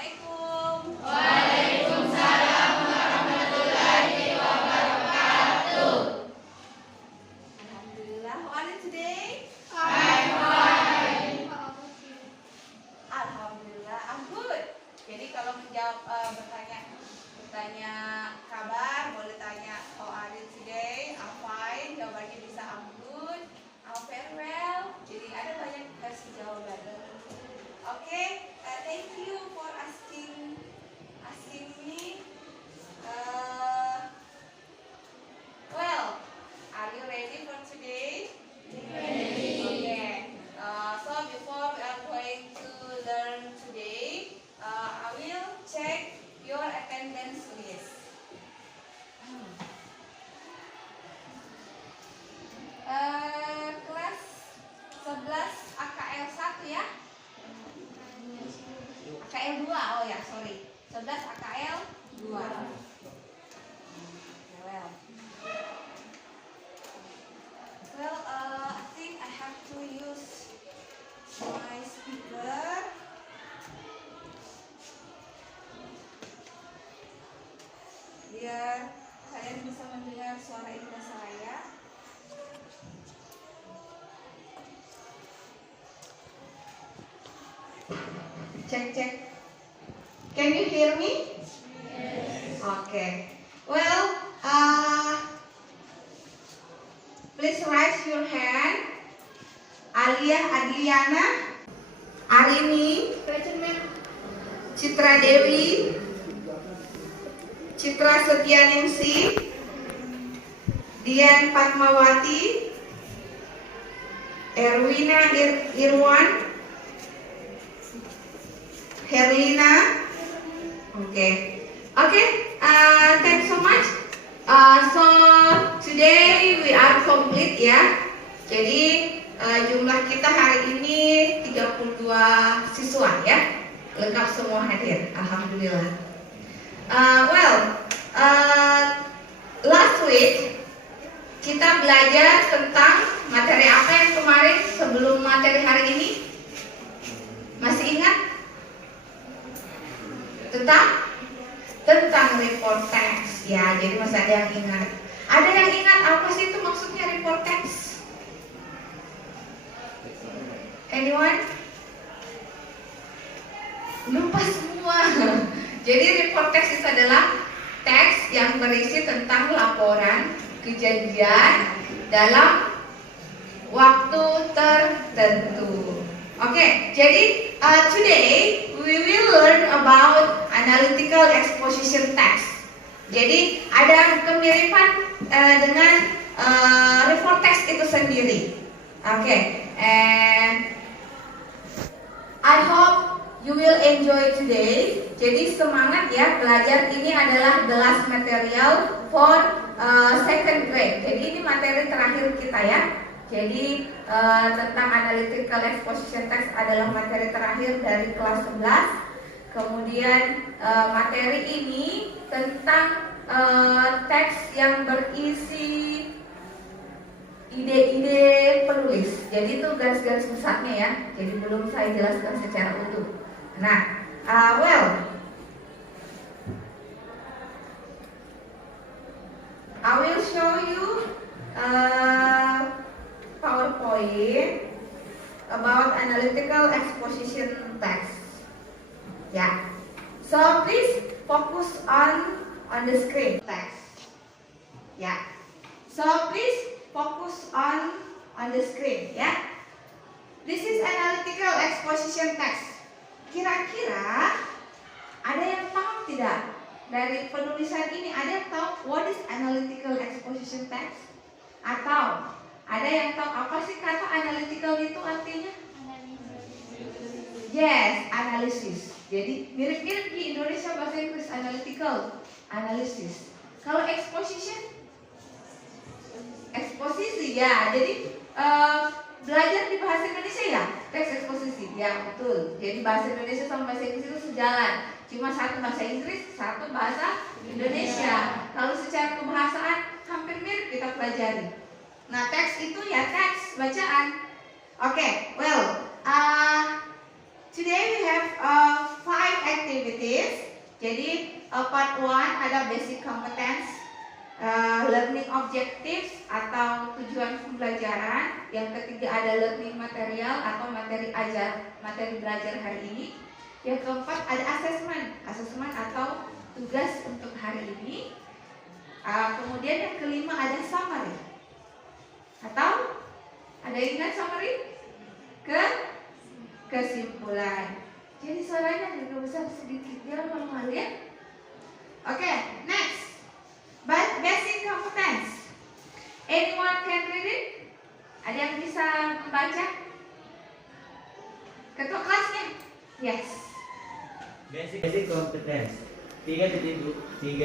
Assalamualaikum. Waalaikumsalam warahmatullahi wabarakatuh. Alhamdulillah. How are you today? I'm fine. Alhamdulillah, I'm good. Jadi kalau menjawab bertanya kabar, boleh tanya how are you today? I'm fine. Jawabannya bisa I'm good, I'm very well. Jadi ada banyak versi jawaban. Okay, thank you for asking me. Well, are you ready for today? Ready. Okay. So before we are going to learn today, I will check your attendance list. Kelas 11 AKL 1 ya? AKL 2, oh ya, sorry. 11 AKL 2. Well, I think I have to use my speaker. Biar kalian bisa mendengar suara indah saya. Cek. Can you hear me? Yes. Okay. Well, please raise your hand. Alia Adliana, Arini, Citra Dewi, Citra Setianingsi, Dian Fatmawati, Erwina Irwan, Herlina. Okay. Thanks so much. So today we are complete ya. Jadi jumlah kita hari ini 32 siswa ya. Lengkap semua hadir. Alhamdulillah. Last week kita belajar tentang materi apa yang kemarin sebelum materi hari ini? Masih ingat? Tentang report text ya. Jadi masih ada yang ingat. Ada yang ingat apa sih itu maksudnya report text? Anyone? Lupa semua. Jadi report text itu adalah teks yang berisi tentang laporan kejadian dalam waktu tertentu. Oke, jadi today we will learn about analytical exposition text. Jadi ada kemiripan dengan report text itu sendiri. Oke, and I hope you will enjoy today. Jadi semangat ya, belajar ini adalah the last material for second grade. Jadi ini materi terakhir kita ya. Jadi tentang analytical exposition text adalah materi terakhir dari kelas 11. Kemudian materi ini tentang teks yang berisi ide-ide penulis. Jadi itu garis-garis besarnya ya. Jadi belum saya jelaskan secara utuh. Nah, I will show you PowerPoint about analytical exposition text. Yeah. So please focus on the screen text. Yeah. So please focus on the screen. Yeah. This is analytical exposition text. Kira-kira ada yang tahu tidak dari penulisan ini? Ada yang tahu what is analytical exposition text? Atau ada yang tahu apa sih kata analytical itu artinya? Yes, analysis. Jadi mirip-mirip di Indonesia bahasa Inggris analytical, analysis. Kalau exposition, eksposisi ya. Jadi belajar di bahasa Indonesia ya, teks eksposisi ya betul. Jadi bahasa Indonesia sama bahasa Inggris itu sejalan. Cuma satu bahasa Inggris, satu bahasa Indonesia. Kalau secara kebahasaan hampir mirip kita pelajari. Nah, teks itu ya teks bacaan. Oke, today we have 5 activities. Jadi part 1 ada basic competence, learning objectives atau tujuan pembelajaran. Yang ketiga ada learning material atau materi belajar hari ini. Yang keempat ada assessment atau tugas untuk hari ini. Kemudian yang kelima ada summary atau ada ingat summary? Kesimpulan. Jadi suaranya agak besar sedikit ya malu-malu ya. Oke, next. Basic competence. Anyone can read it? Ada yang bisa membaca? Ketua kelasnya? Yes. Basic competence 3.22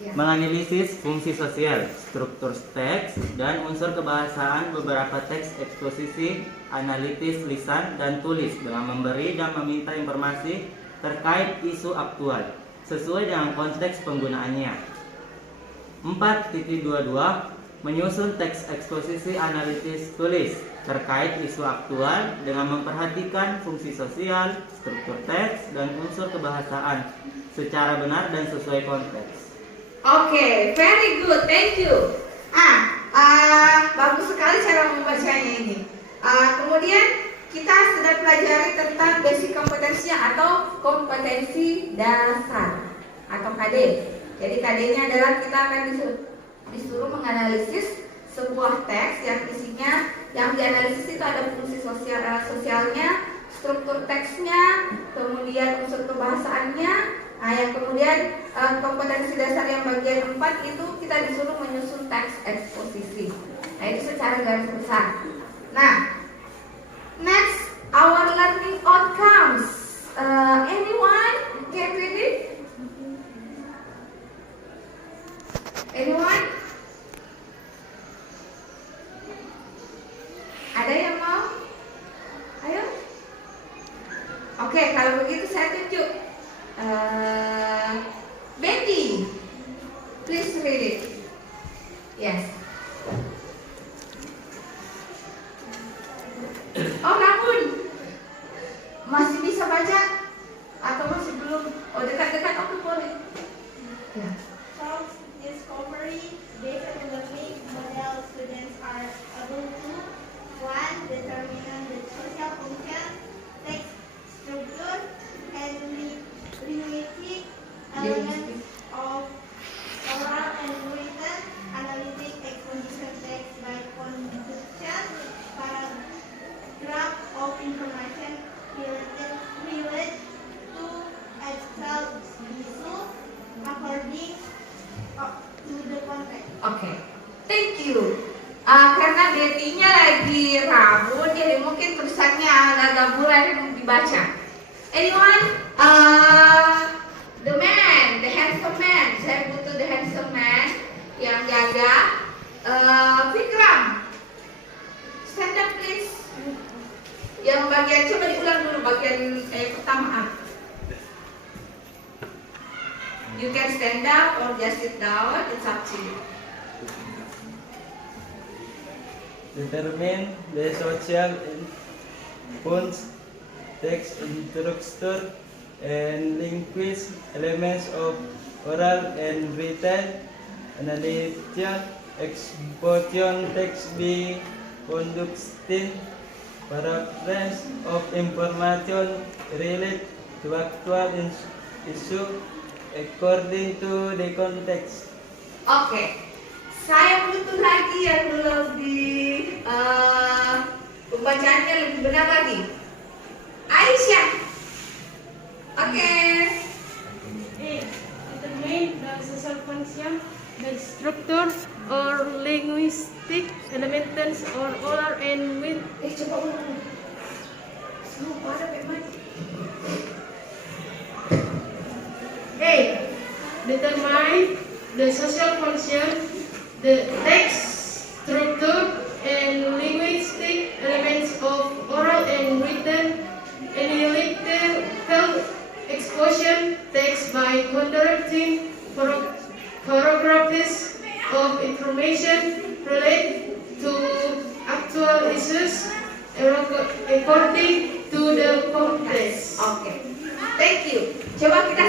Ya. menganalisis fungsi sosial, struktur teks, dan unsur kebahasaan beberapa teks eksposisi, analitis lisan dan tulis dengan memberi dan meminta informasi terkait isu aktual sesuai dengan konteks penggunaannya. 4.22 menyusun teks eksposisi analitis tulis terkait isu aktual dengan memperhatikan fungsi sosial, struktur teks, dan unsur kebahasaan secara benar dan sesuai konteks. Oke, very good, thank you. Bagus sekali cara membacanya ini. Kemudian kita sudah pelajari tentang basic kompetensinya atau kompetensi dasar atau KD. Jadi KD-nya adalah kita akan disuruh menganalisis sebuah teks yang isinya, yang dianalisis itu ada fungsi sosialnya, struktur teksnya, kemudian unsur kebahasaannya. Yang kemudian kompetensi dasar yang bagian 4 itu kita disuruh menyusun teks eksposisi. Nah, itu secara garis besar. Nah, next our learning outcomes. Anyone can read it? Anyone? Ada yang mau? Ayo. Oke, kalau begitu saya tunjuk. Betty, please read it. Yes. Oh, namun masih bisa baca atau masih belum? Oh, dekat-dekat aku boleh. Ya. From discovery based learning model, students are able to 1. Determine the social function, text structure, and linguistic elements of oral and written, analytic exposition text by conjunction, paragraph of information related to actual issue according to the context. Oke, thank you. Karena Betty-nya lagi rabun, jadi mungkin tulisannya agak bulan dibaca. Anyone? The handsome man. Saya butuh the handsome man yang jaga. Vikram, stand up please. Yang bagian, coba diulang dulu bagian pertama. You can stand up or just sit down. It's up to you. Determine the social function, text structure, and linguistic elements of oral and written, analytic exposition text by conducting paragraphs of information related to actual issue according to the context. Oke, saya butuh lagi yang lebih pembacaannya lebih benar lagi. Aisyah, oke. Determine the social function, the structure or linguistic elements or oral and with Coba ulang. Lupa ada bagaimana? determine the social function, the text structure and linguistic elements of oral and written, analytical exposition text by conducting paragraphs of information related to actual issues according to the context. Oke, thank you. Coba kita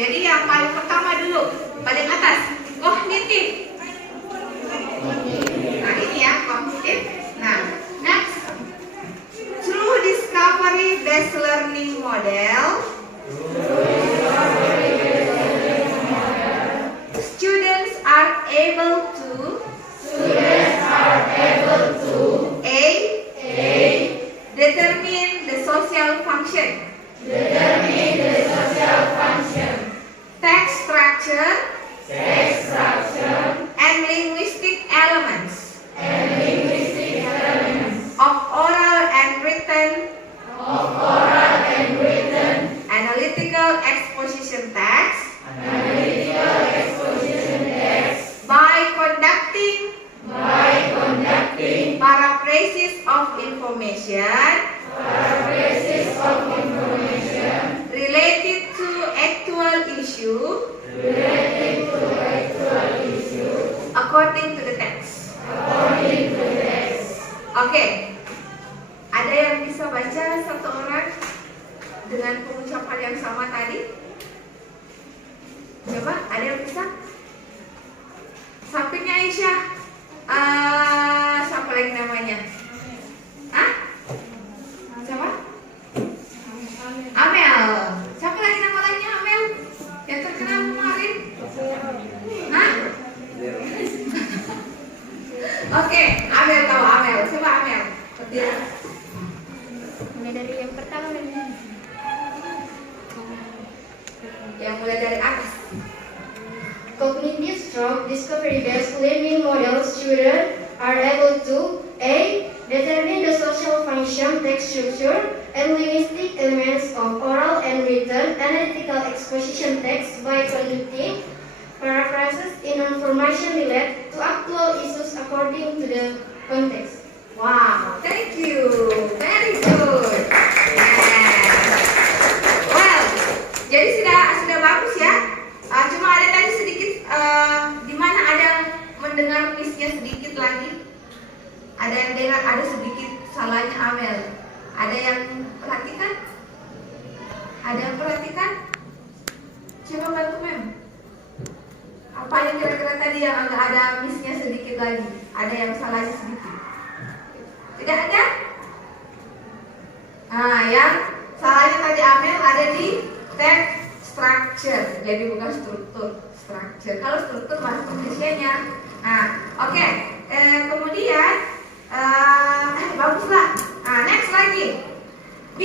Jadi yang paling pertama dulu, paling atas. Kognitif. Nah ini ya kognitif. Nah next, through discovery based learning model, students are able to A. Determine the social function. Text structure. And linguistic elements. Of oral and written. Analytical exposition text. By conducting paraphrases of information related to actual issue according to the text. Oke. Ada yang bisa baca satu orang dengan pengucapan yang sama tadi? Coba, ada yang bisa? Sampingnya Aisyah. Siapa lagi namanya? Hah? Siapa? Amel. Siapa lagi nama lainnya Amel? Yang terkenal kemarin? Hah? Oke, Amel tahu Amel. Coba Amel. Berdiri. Mulai dari yang pertama nih. Yang mulai dari atas. Cognitive stroke discovery-based learning model students are able to A. Determine the social function, text structure, and linguistic elements of oral and written analytical exposition text by conducting paraphrases in information related to actual issues according to the context. Wow, thank you. Very good. Yes. Well, jadi sudah bagus ya. Cuma ada tadi sedikit di mana ada yang mendengar missnya sedikit lagi. Ada yang dengar ada sedikit salahnya Amel. Ada yang perhatikan? Ada yang perhatikan? Coba bantu Mem. Apa yang kira-kira tadi yang agak ada missnya sedikit lagi? Ada yang salahnya sedikit? Tidak ada? Nah, yang salahnya tadi Amel ada di text structure, jadi bukan struktur, structure. Kalau struktur masuk Indonesianya. Nah, oke. Kemudian, baguslah. Nah, next lagi. B.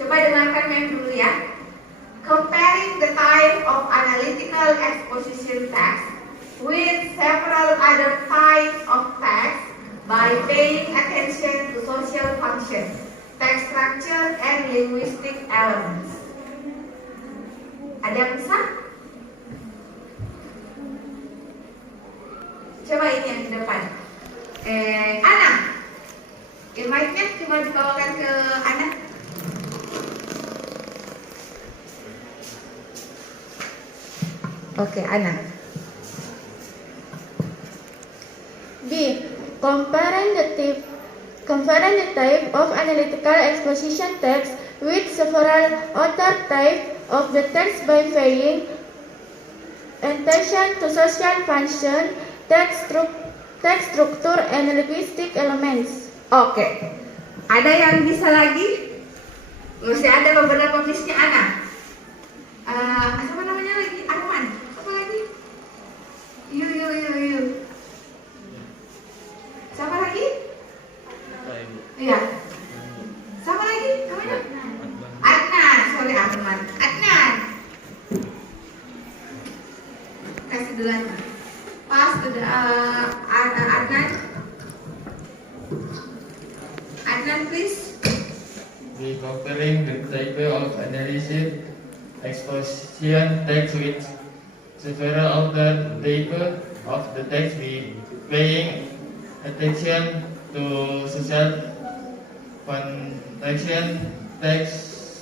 Coba dengarkan Mem dulu ya. Comparing the type of analytical exposition text with several other types of text by paying attention to social function, text structure, and linguistic elements. Ada yang bisa? Coba ini yang di depan. Ana, mic-nya coba dibawakan ke Ana. Oke, Ana. B. Comparing the type of analytical exposition text with several other types of the text by paying attention to social function, text structure, and linguistic elements. Oke. Ada yang bisa lagi? Masih ada beberapa missnya Ana. Apa namanya lagi? Arman. Apa lagi? Yuk. Siapa lagi? Iya. Siapa lagi? Namanya? Adnan. Sorry Arman. Adnan. Kasih duluan. Pas Adnan. Adnan please. Be comparing the type of analysis exposition text with several other types of the text by paying attention to social function, text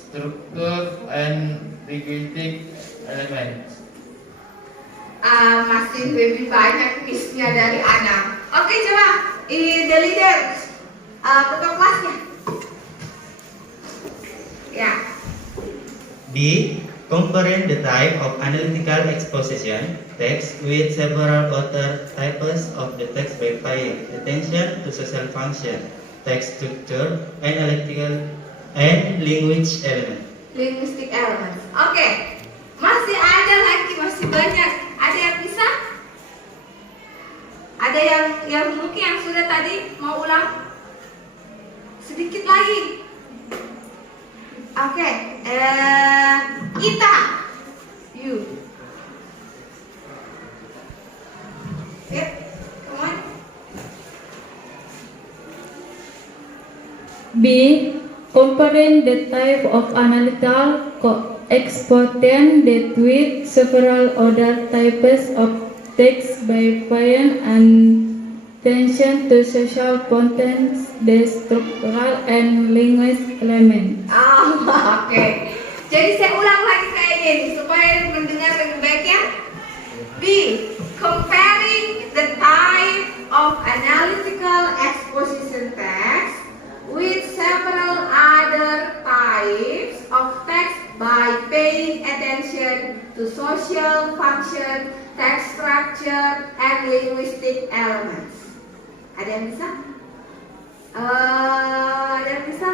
structure, and linguistic elements. Masih lebih banyak missnya dari Ana. Oke, coba the leader, ketua kelasnya. Ya. B. Comparing the type of analytical exposition text with several other types of the text by paying attention to social function, text structure, and analytical and language element. Linguistic elements. Oke, masih ada lagi, masih banyak. Ada yang bisa? Ada yang mungkin yang sudah tadi mau ulang? Sedikit lagi. Oke, kita, you. Yep, come on. B. Comparing the type of analytical exposition that with several other types of text by paying attention to social contents, the structural and language element. Oke. Jadi saya ulang lagi kayak gini supaya mendengar lebih baik ya. B. Comparing the type of analytical exposition text with several other types of text by paying attention to social function, text structure, and linguistic elements. Ada yang bisa? Ada yang bisa?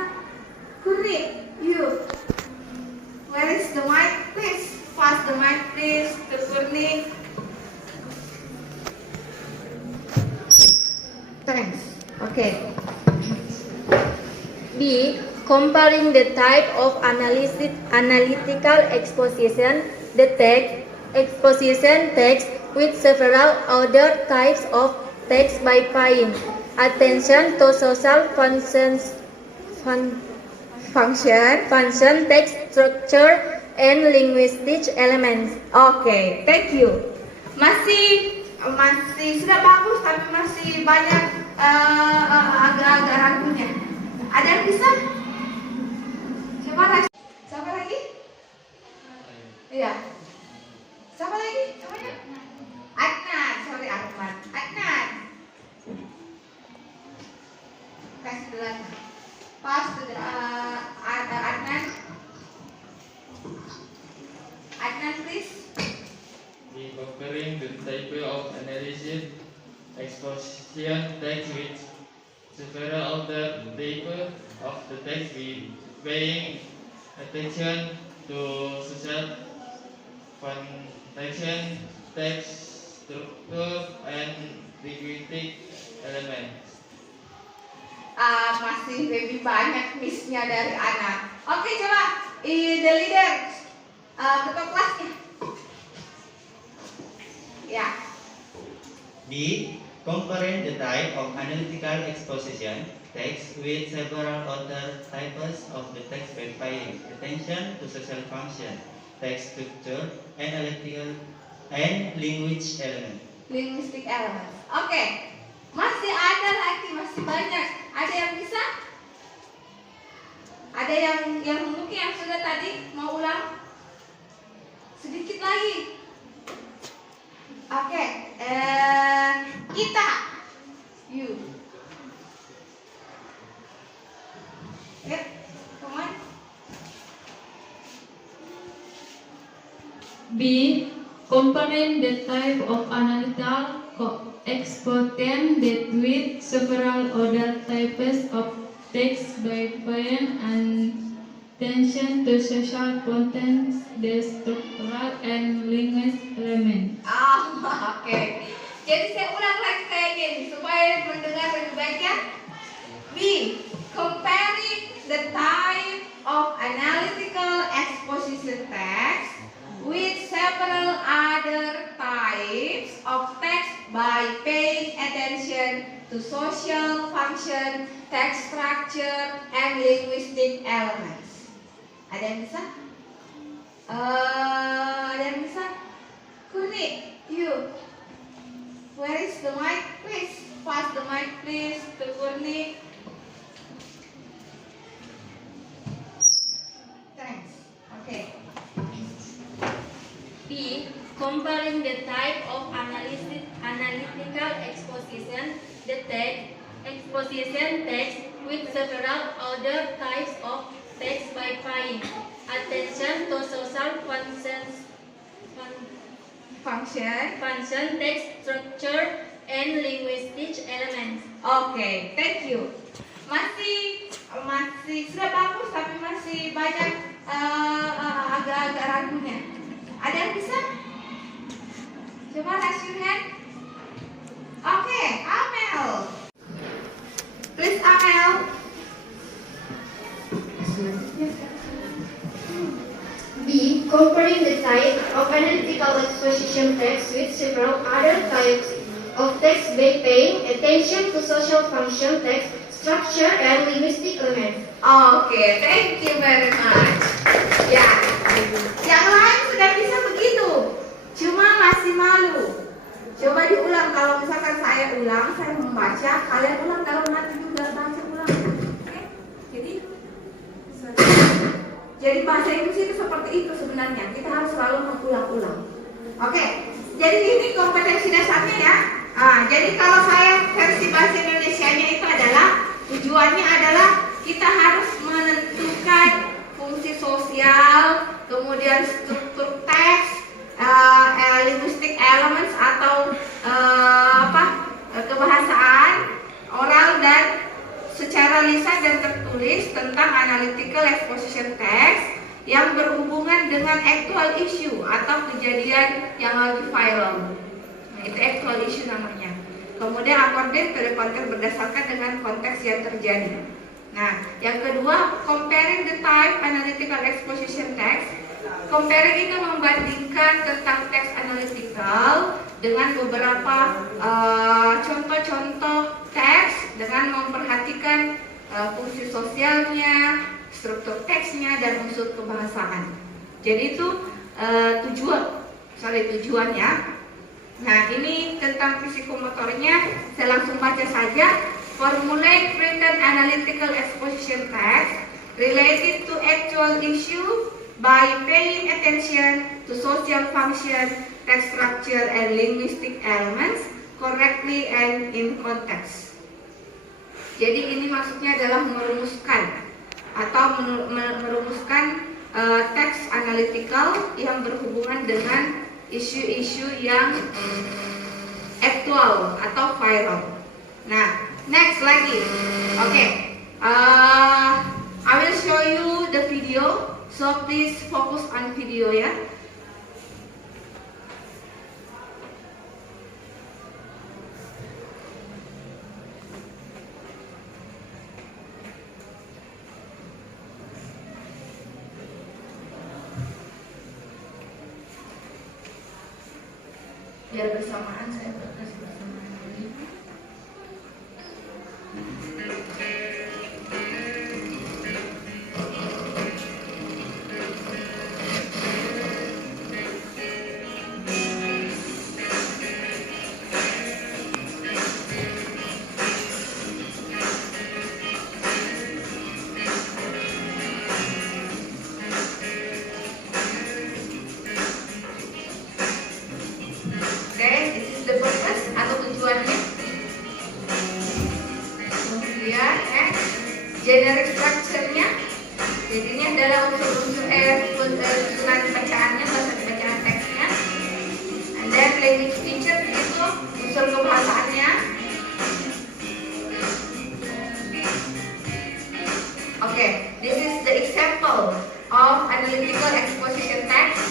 Kurni, you. Where is the mic, please? Pass the mic, please, to Kurni. Thanks. Okay. B. Comparing the type of analytical exposition, the exposition text with several other types of text by paying attention to social function, text structure, and linguistic elements. Oke, thank you. Masih sudah bagus tapi masih banyak agak-agak ragunya. Ada yang bisa? Siapa lagi? Siapa lagi? Iya. Siapa lagi? Namanya? Adnan, sorry Adnan. Adnan. Kasih dulu. Pas Adnan. Adnan, please. The comparing the type of analysis exposition text with several other types of the text with paying attention to social function, text structure, and linguistic elements. Masih lebih banyak missnya dari anak. Oke, coba the leader, ketua kelasnya. Ya. B. Comparing the type of analytical exposition text with several other types of the text by paying attention to social function, text structure, and analytical and language element. Linguistic elements. Oke. Masih ada lagi, masih banyak. Ada yang bisa? Ada yang mungkin yang sudah tadi mau ulang? Sedikit lagi. Oke. Kita, you. Yep, come on. B. Comparing the type of analytical exposition that with several other types of text by paying attention to social contents, the structural and language element. Oke. Jadi saya ulang lagi kayak gini supaya mendengar lebih baik ya. B. Comparing the type of analytical exposition text with several other types of text by paying attention to social function, text structure, and linguistic elements. Ada yang bisa? Ada yang bisa? Kurni, you. Where is the mic, please? Pass the mic, please, to Kurni. Thanks. Okay. B. Comparing the type of analytical exposition, the exposition text with several other types of text by paying attention to social function, text structure, and linguistic elements. Oke, thank you. Masih sudah bagus tapi masih banyak agak-agak ragunya. Ada yang bisa? Coba raise your hand. Oke, Amel. Please Amel. B. Comparing the type of analytical exposition text with several other types of text by paying attention to social function, text structure, and linguistic elements. Oke, thank you very much. Ya, yang lain sudah bisa begitu, cuma masih malu. Coba diulang, kalau misalkan saya ulang, saya membaca, kalian ulang kalau nanti juga baca ulang. Oke, jadi bahasa Inggris itu seperti itu sebenarnya, kita harus selalu mengulang-ulang. Oke, jadi ini kompetensi dasarnya ya. Jadi kalau saya versi bahasa Indonesianya itu adalah tujuannya adalah kita harus menentukan fungsi sosial, kemudian struktur teks, linguistic elements atau kebahasaan oral dan secara lisan dan tertulis tentang analytical exposition text yang berhubungan dengan actual issue atau kejadian yang lagi viral. Nah, itu actual issue namanya. Kemudian according to the context, berdasarkan dengan konteks yang terjadi. Nah, yang kedua, comparing the type analytical exposition text. Comparing itu membandingkan tentang teks analytical dengan beberapa contoh-contoh teks dengan memperhatikan fungsi sosialnya, struktur teksnya, dan unsur kebahasaan. Jadi itu tujuannya. Nah, ini tentang psikomotornya, saya langsung baca saja. Formulate written analytical exposition text related to actual issue by paying attention to social function, text structure, and linguistic elements correctly and in context. Jadi ini maksudnya adalah merumuskan atau merumuskan teks analytical yang berhubungan dengan isu-isu yang aktual atau viral. Nah, next lagi. Oke. I will show you the video. So please focus on video ya. Biar bersamaan saya kasih bersamaan lagi. Generic structure-nya, jadi ini adalah unsur-unsur susunan bacaannya, bahasa bacaan teksnya. And then language feature itu unsur kebahasaannya. Okay, this is the example of analytical exposition text.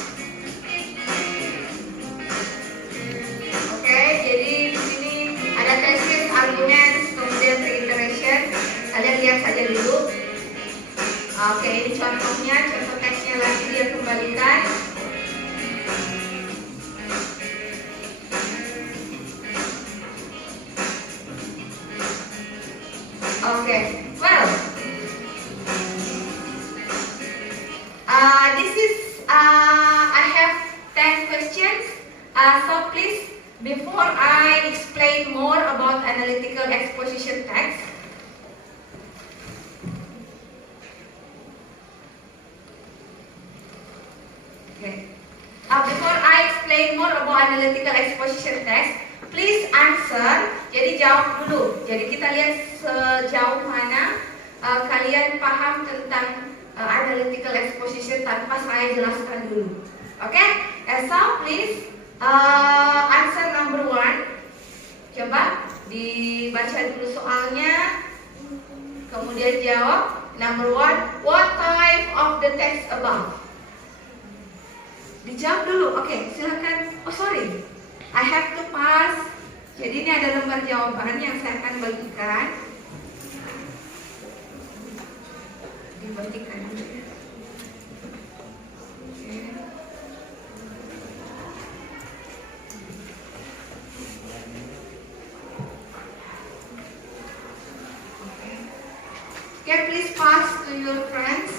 Okay, jadi di sini ada tesis, arguments, kemudian reiteration. Kalian lihat saja dulu. Oke, ini contohnya, contoh teksnya lagi dia kembalikan. Oke, well, this is I have 10 questions. So please, before I explain more about analytical exposition text, before I explain more about analytical exposition text, please answer. Jadi jawab dulu. Jadi kita lihat sejauh mana kalian paham tentang analytical exposition tanpa saya jelaskan dulu. Oke, so please answer number 1. Coba dibaca dulu soalnya, kemudian jawab. Number 1, what type of the text above? Dijawab dulu. Oke, silakan. Oh sorry, I have to pass. Jadi ini ada lembar jawaban yang saya akan bagikan. Dibagikan dulu ya. Okay, please pass to your friends.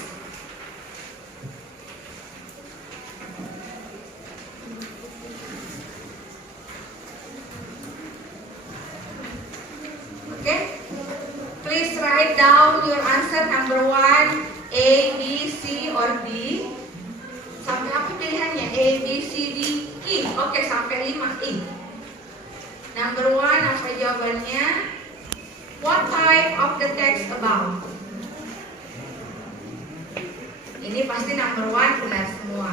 Okay, please write down your answer number 1, A, B, C, or D. Sampai apa pilihannya? A, B, C, D, E. Oke, sampai 5 E. Number 1 apa jawabannya? What type of the text above? Ini pasti number 1 benar semua.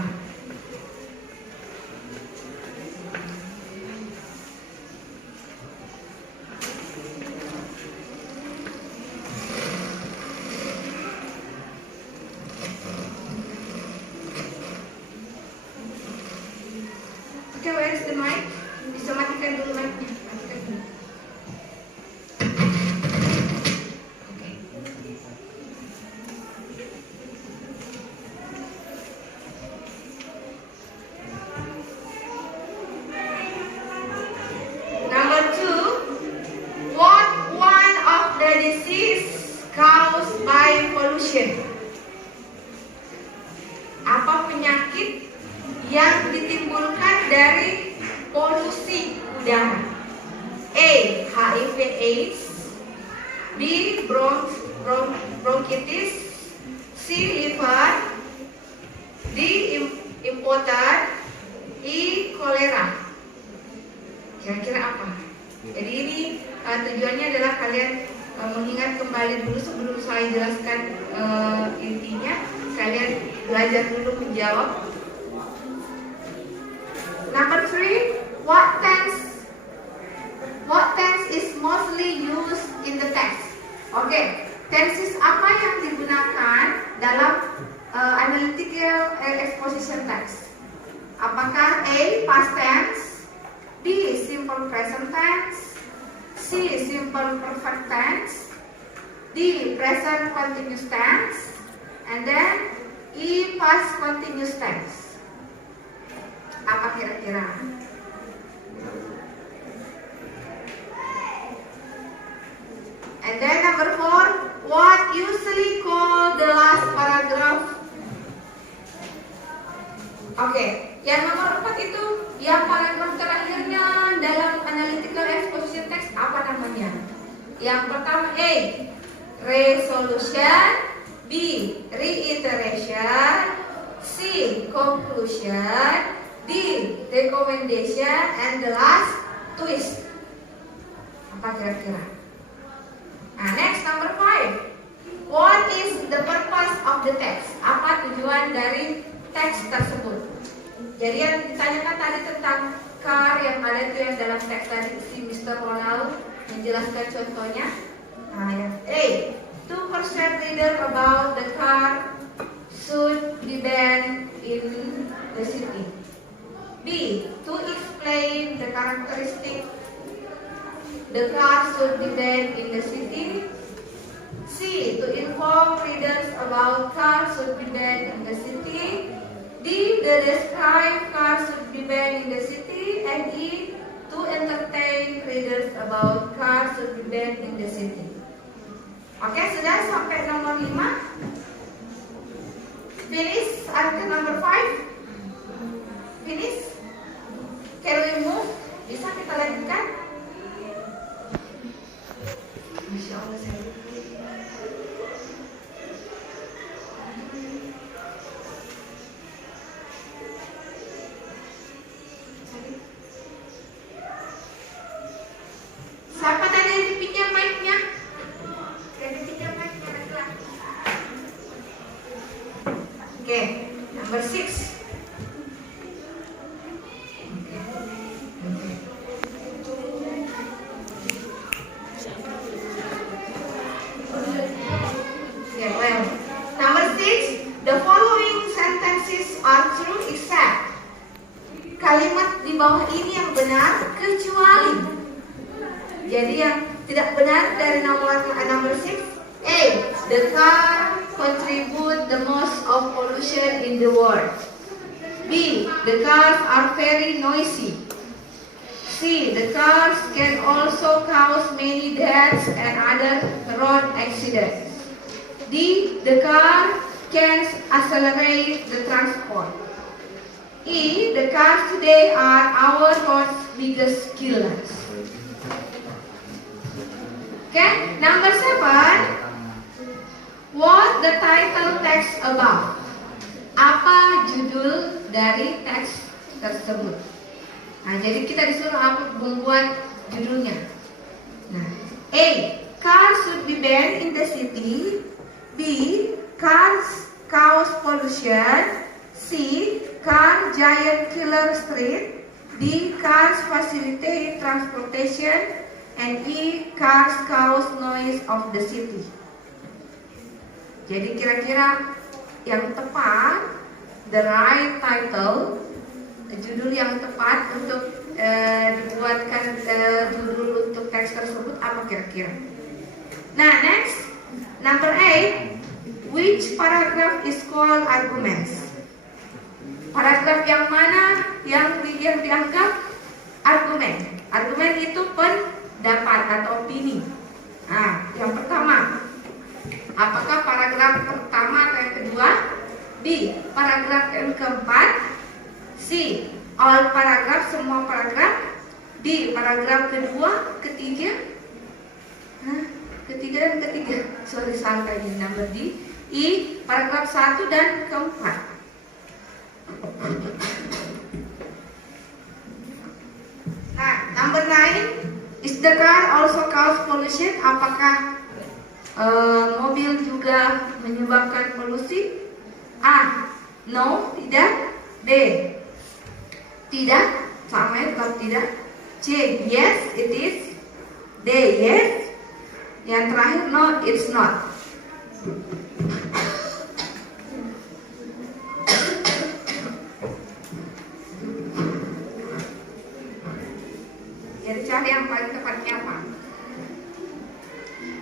Okay, where is the mic? Bisa matikan dulu mic-nya. Matikan dulu. Number 2, what one of the disease caused by pollution? Apa penyakit yang ditimbulkan dari polusi udara? A. HIV/AIDS, B. Bronchitis, C. Liver, D. Impotent, E. Kolera. Kira-kira apa? Jadi ini tujuannya adalah kalian mengingat kembali dulu sebelum saya jelaskan intinya. Kalian belajar dulu menjawab. Number 3, what tense is mostly used in the text? Oke, tenses apa yang digunakan dalam analytical exposition text? Apakah A. past tense, B. simple present tense, C. simple perfect tense, D. present continuous tense, and then E. past continuous tense? Apa kira-kira? And then number 4, what usually called the last paragraph? Oke, yang nomor 4 itu yang paragraf terakhirnya dalam analytical exposition text apa namanya? Yang pertama A. resolution, B. reiteration, C. conclusion, D. recommendation, and the last twist. Apa kira-kira? Nah, next number 5. What is the purpose of the text? Apa tujuan dari teks tersebut? Jadi yang ditanyakan tadi tentang car yang ada itu yang dalam teks tadi si Mr. Ronald menjelaskan contohnya. Nah, yang A. To persuade reader about the car should be banned in the city. B. To explain the characteristic the car should be banned in the city. C. To inform readers about car should be banned in the city. D. The described car should be banned in the city. And E. To entertain readers about car should be banned in the city. Oke, sudah sampai nomor 5. Finish until number 5. Finish. Can we move? Bisa kita lanjutkan? Masya Allah, saya siapa tadi yang dipinjam mic-nya? Yang dipinjam mic-nya laki-laki. The car contribute the most of pollution in the world. B. The cars are very noisy. C. The cars can also cause many deaths and other road accidents. D. The car can accelerate the transport. E. The cars today are our road's biggest killers. Okay, number 7. What the title text about? Apa judul dari teks tersebut? Nah, jadi kita disuruh apa membuat judulnya. Nah, A. Cars should be banned in the city. B. Cars cause pollution. C. Car giant killer street. D. Cars facilitate transportation. And E. Cars cause noise of the city. Jadi kira-kira yang tepat, the right title, judul yang tepat untuk dibuatkan judul untuk teks tersebut apa kira-kira? Nah, next, number 8, which paragraph is called arguments? Paragraf yang mana yang dianggap argumen? Argumen itu pendapat atau opini. Nah, yang pertama, apakah paragraf pertama atau yang kedua? B. Paragraf yang keempat. C. All paragraf, semua paragraf. D. Paragraf kedua, ketiga. Ketiga dan ketiga. Sorry, salah ini number D. E. Paragraf 1 dan keempat. Nah, number 9. Is the car also cause pollution? Apakah mobil juga menyebabkan polusi? A. No, tidak. B. Tidak, sama ya, tetap tidak. C. Yes, it is. D. Yes. Yang terakhir, no, it's not. Jadi cari yang paling tepatnya apa?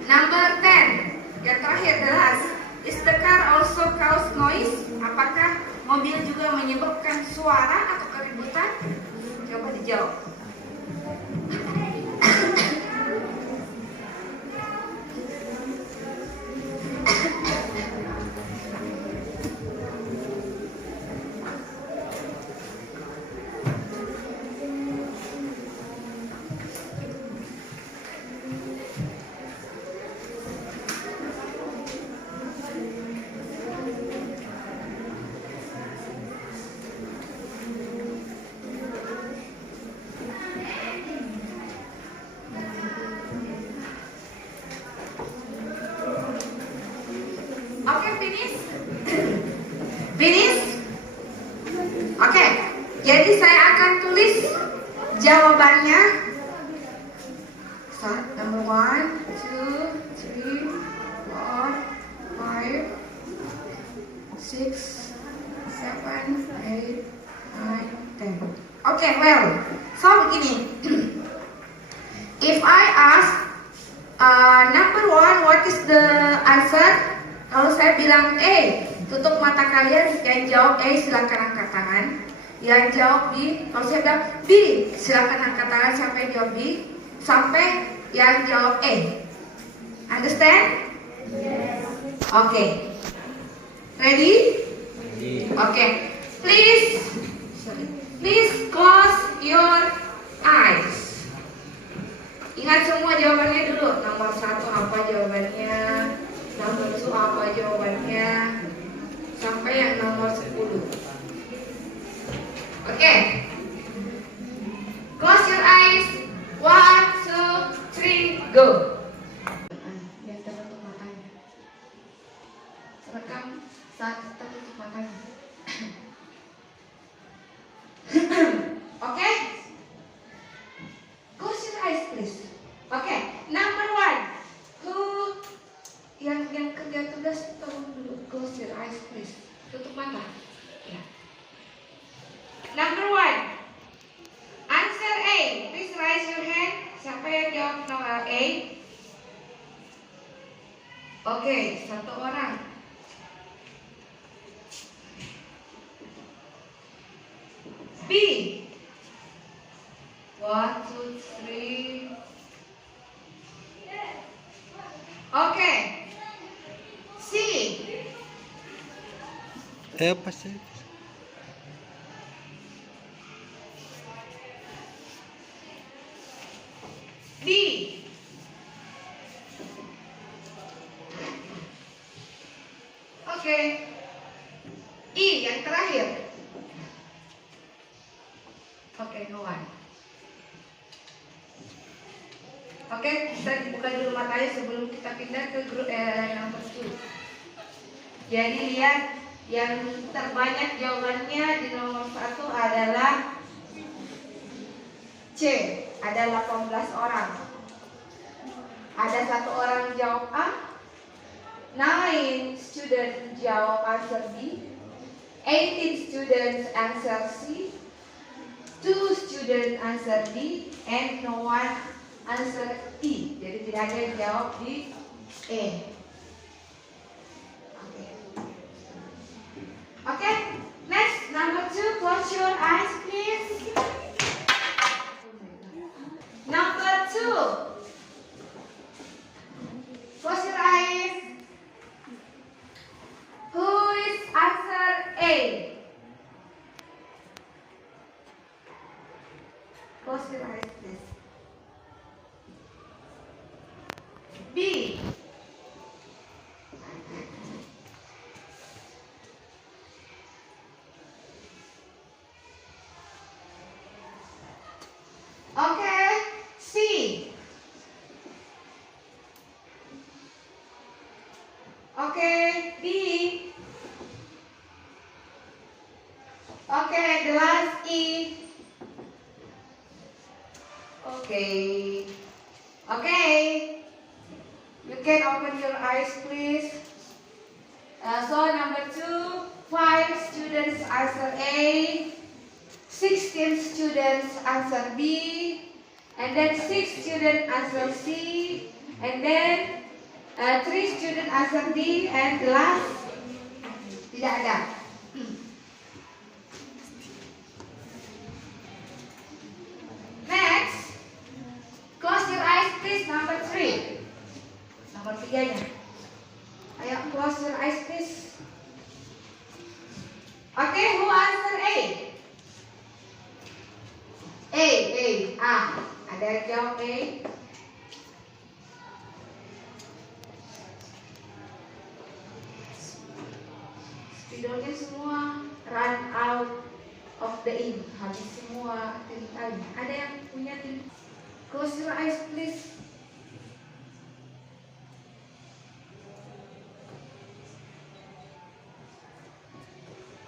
Number 10. Yang terakhir adalah is the car also cause noise? Apakah mobil juga menyebabkan suara atau keributan? Coba dijawab. Finish? Oke, jadi saya akan tulis jawabannya. Start number 1, 2, 3, 4, 5, 6, 7, 8, 9, 10. Oke, well, so begini. If I ask number 1, what is the answer? Kalau saya bilang A, tutup mata kalian, yang jawab A silakan angkat tangan. Yang jawab B, kalau saya bilang B, silakan angkat tangan sampai jawab B, sampai yang jawab A. Understand? Yes. Okay. Ready? Okay. Please close your eyes. Ingat semua jawabannya dulu. Nomor 1 apa jawabannya? Nomor 2 apa jawabannya? Sampai yang nomor 10. Oke. Close your eyes. 1, 2, 3, go. Biar tertutup matanya. Rekam saat tertutup matanya. Oke. Close your eyes please. Oke. Number 1. Who yang kerja tugas tolong dulu close your eyes please. Tutup mata. Ya. Number 1. Answer A. Please raise your hand. Siapa yang jawab nomor A? Oke, satu orang. B. 1, 2, 3. Oke. C. Pasti. D. Oke. I yang terakhir. Oke, no one. Oke, kita buka dulu matanya sebelum kita pindah ke grup nomor 2. Jadi lihat yang terbanyak jawabannya di nomor 1 adalah C, ada 18 orang. Ada 1 orang jawab A, 9 students jawab answer B, 18 students answer C, 2 students answer D, and no one answer E. Jadi tidak ada yang jawab di E. Oke, next number 2, close your eyes please. Number 2, close your eyes. Who is answer A? Close your eyes please. B. Okay, C. Okay, B. Okay, the last E. Okay. Okay. You can open your eyes please. So number 2, 5 students answer A, 16 students answer B, and then 6 students answer C, and then 3 students answer D, and the last tidak ada. Next, close your eyes please. Number 3, nomor 3-nya. Ayo close your eyes please. Okay, who answer A? A. Ada yang jawab A? Spidolnya semua run out of the ink, habis semua tintanya. Ada yang punya tinta? Close your eyes please.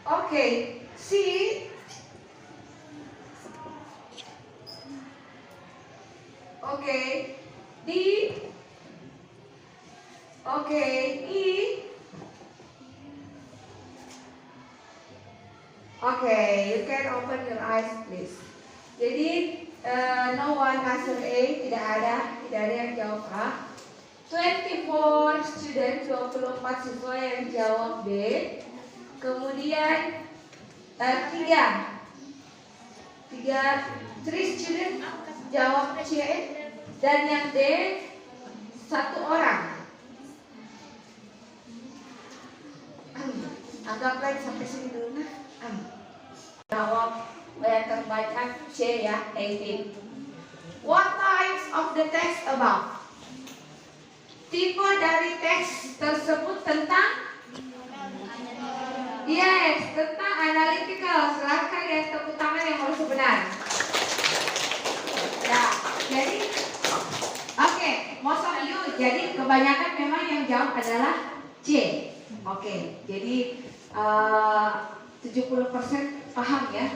Okay, C. Okay, D. Okay, E. Okay, you can open your eyes please. Jadi no one answer A, tidak ada yang jawab A. 24 student, 24 siswa yang jawab B. Kemudian 3 student jawab C, dan yang D 1 orang. Anggaplah sampai sini dulu nah. Jawab yang terbanyak C ya, 18. What types of the text about? Tipe dari teks tersebut tentang? Yes, tentang analytical. Silakan yang tepuk tangan yang harus benar. Ya, jadi oke, most of you, jadi kebanyakan memang yang jawab adalah C. Oke, jadi 70% paham ya.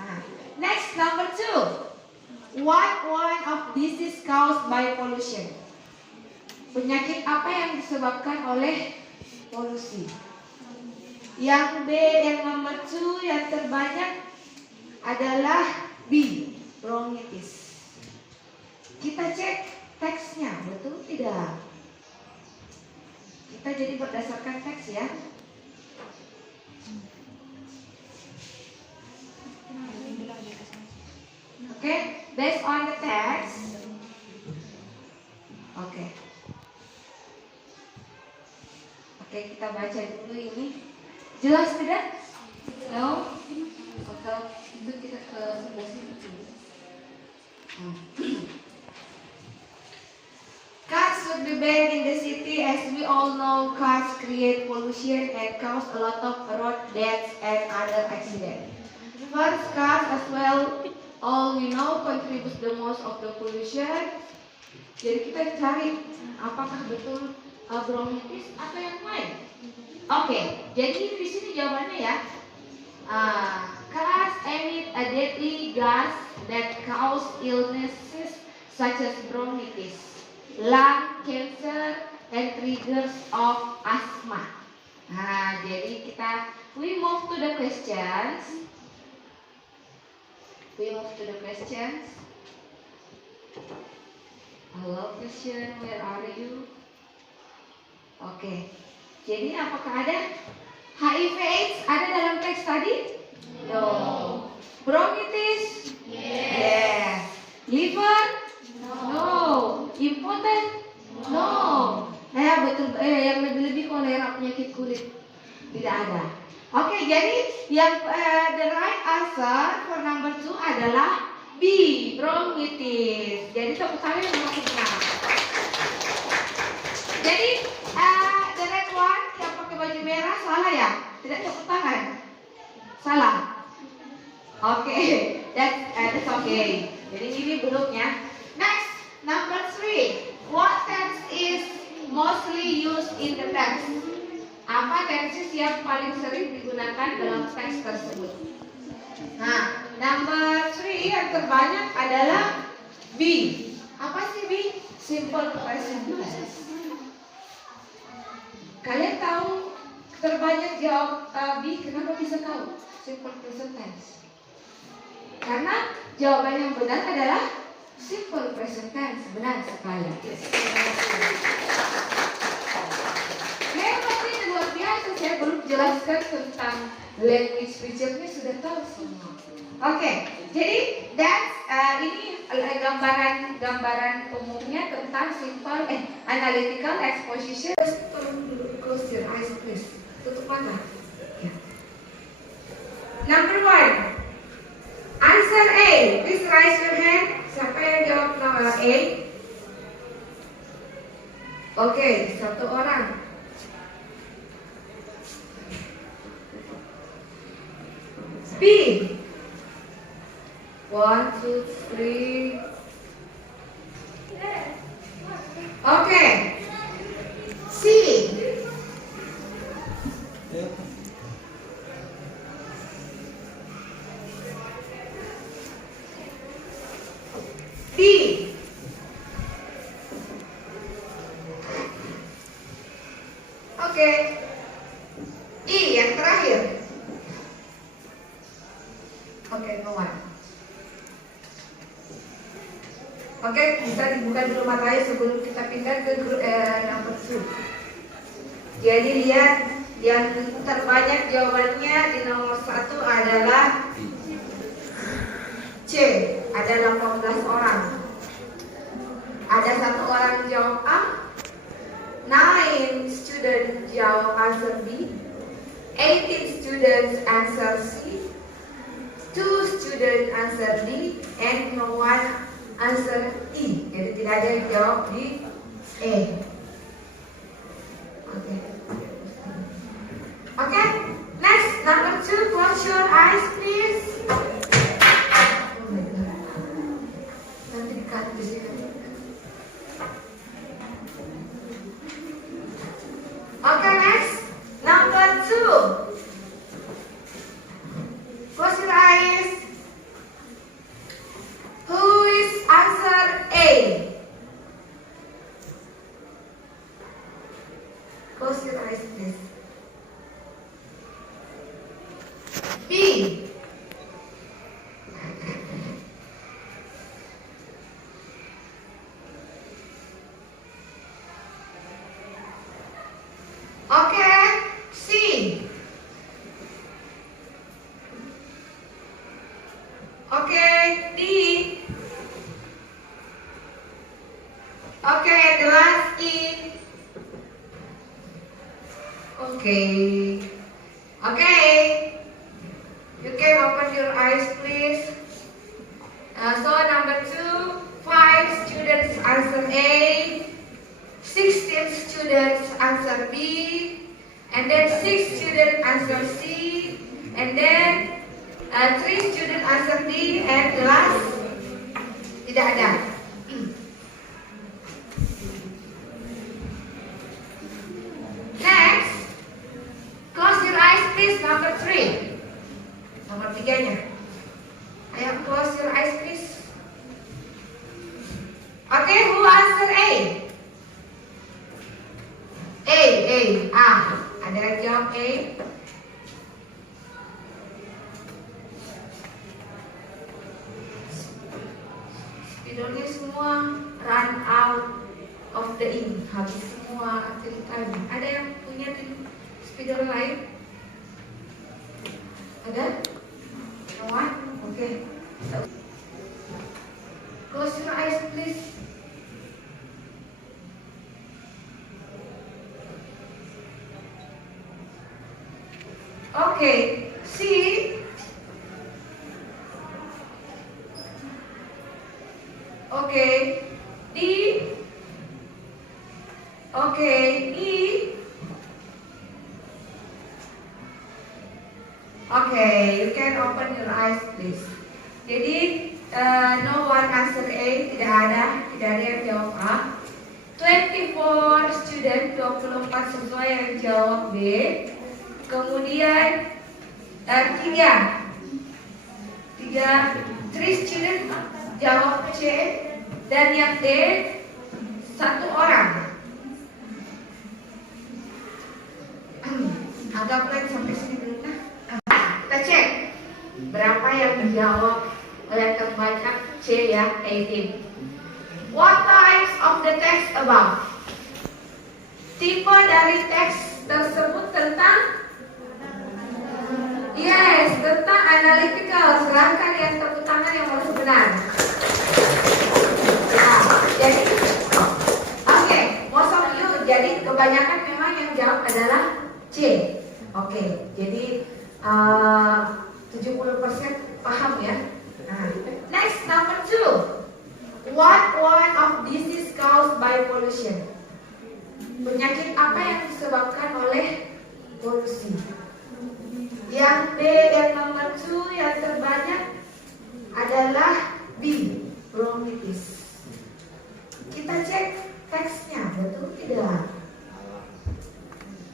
Nah, next number 2. What one of this is caused by pollution? Penyakit apa yang disebabkan oleh polusi? Yang B, yang nomor 2 yang terbanyak adalah B, bronkitis. Kita cek teksnya, betul tidak? Kita jadi berdasarkan teks ya. Oke, based on the text. Oke. Oke, kita baca dulu ini. Jelas tidak? No? Oke, itu kita ke sebelah sini. Cars should be banned in the city. As we all know, cars create pollution and cause a lot of road deaths and other accidents. First, cars as well, all we know, contributes the most of the pollution. Jadi kita cari apakah betul bronkitis atau yang lain. Oke, jadi di sini jawabannya ya. Cars emit a deadly gas that cause illnesses such as bronchitis, lung cancer, and triggers of asthma. Nah, jadi we move to the questions. Hello question, where are you? Oke, jadi apakah ada HIV/AIDS ada dalam teks tadi? No. Bronchitis? Yes. Liver? No. Impotent? No. Betul. Yang lebih-lebih kolera, penyakit kulit? Tidak ada. Oke, jadi yang the right answer for number 2 adalah B, bronchitis. Jadi tepuk tangan yang maksud benar. Jadi the red one yang pakai baju merah salah ya? Tidak tepuk tangan? Salah. Oke, that's okay. Jadi ini belum ya. Next, number 3. What tense is mostly used in the text? Apa tenses yang paling sering digunakan dalam teks tersebut? Nah, number 3 yang terbanyak adalah B. Apa sih B? Simple present tense. Kalian tahu terbanyak jawab B, kenapa bisa tahu? Simple present tense. Karena jawaban yang benar adalah simple present tense. Benar sekali. Luar biasa, saya belum jelaskan tentang language feature-nya sudah tahu semua. Oke, jadi ini gambaran umumnya tentang simple analytical exposition. Tolong dulu close your eyes please. Tutup mata. Ya. Number 1. Answer A. Please raise your hand. Siapa yang jawab nomor A? Oke, satu orang. B. 1, 2, 3. Oke. C. D. Oke. I yang terakhir. Oke, no one. Oke, bisa dibuka dulu matanya sebelum kita pindah ke grup number 2. Jadi lihat yang terbanyak jawabannya di nomor 1 adalah C. Ada 18 orang. Ada 1 orang jawab A. 9 students jawab answer B. 18 students answer C. 2 students answer D and no one answer E. Jadi tidak ada yang jawab di E. Oke. Next, number 2. Close your eyes, please. Oh my God. Nanti dikat di sini. Oke, next, number 2. Close your eyes. Who is answer A? Close your eyes, please. B. Okay. Okay. You can open your eyes, please. So number 2, 5 students answer A, 16 students answer B, and then 6 students answer C, and then 3 students answer D, and the last tidak ada. Next, close your eyes please. Number 3. Nomor 3-nya. Ayo close your eyes please. Okay, who answer A? A. Ada yang jawab A? Spidolnya semua run out of the ink. Habis semua ceritanya. Ada yang punya spidol lain? Ada? No one? Okay. Close your eyes please. Okay. C. Okay. D. Okay. E. Okay, you can open your eyes please. Jadi no one answer A, tidak ada yang jawab A. 24 student, 24 siswa yang jawab B. Kemudian 3 student jawab C, dan yang D 1 orang. Agak pelan sampai sini dulu nah. Kita cek berapa yang dijawab oleh terbanyak C ya, 18. What types of the text above? Tipe dari teks tersebut tentang tentang analytical. Silahkan yang tepuk tangan yang harus benar. Nah, jadi oke, most of you, jadi kebanyakan memang yang jawab adalah C. Oke, jadi 70% paham ya. Nah, next, number 2. What one of this is caused by pollution? Penyakit apa yang disebabkan oleh polusi? Yang B dan nomor 2 yang terbanyak adalah B, bronchitis. Kita cek teksnya, betul tidak?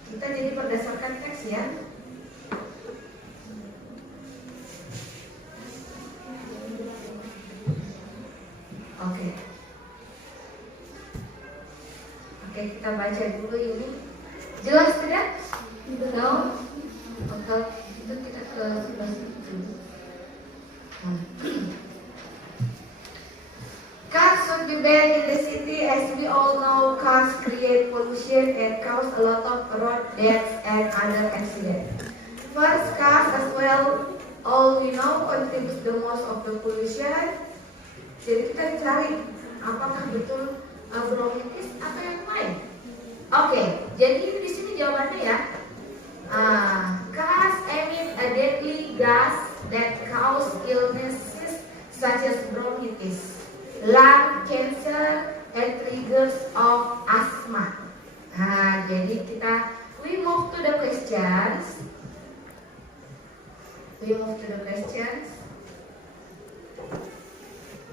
Kita jadi berdasarkan teks ya. Oke, kita baca dulu ini. Jelas tidak? No? Maka itu kita ke sebelah situ. Cars should be banned in the city. As we all know, cars create pollution and cause a lot of road deaths and other accidents. First, cars as well, all we know, contributes the most of the pollution. Jadi kita cari apakah betul bronchitis atau yang lain. Oke, jadi di sini jawabannya ya. Cars emit a deadly gas that cause illnesses such as bronchitis, lung cancer, and triggers of asthma. Jadi we move to the questions.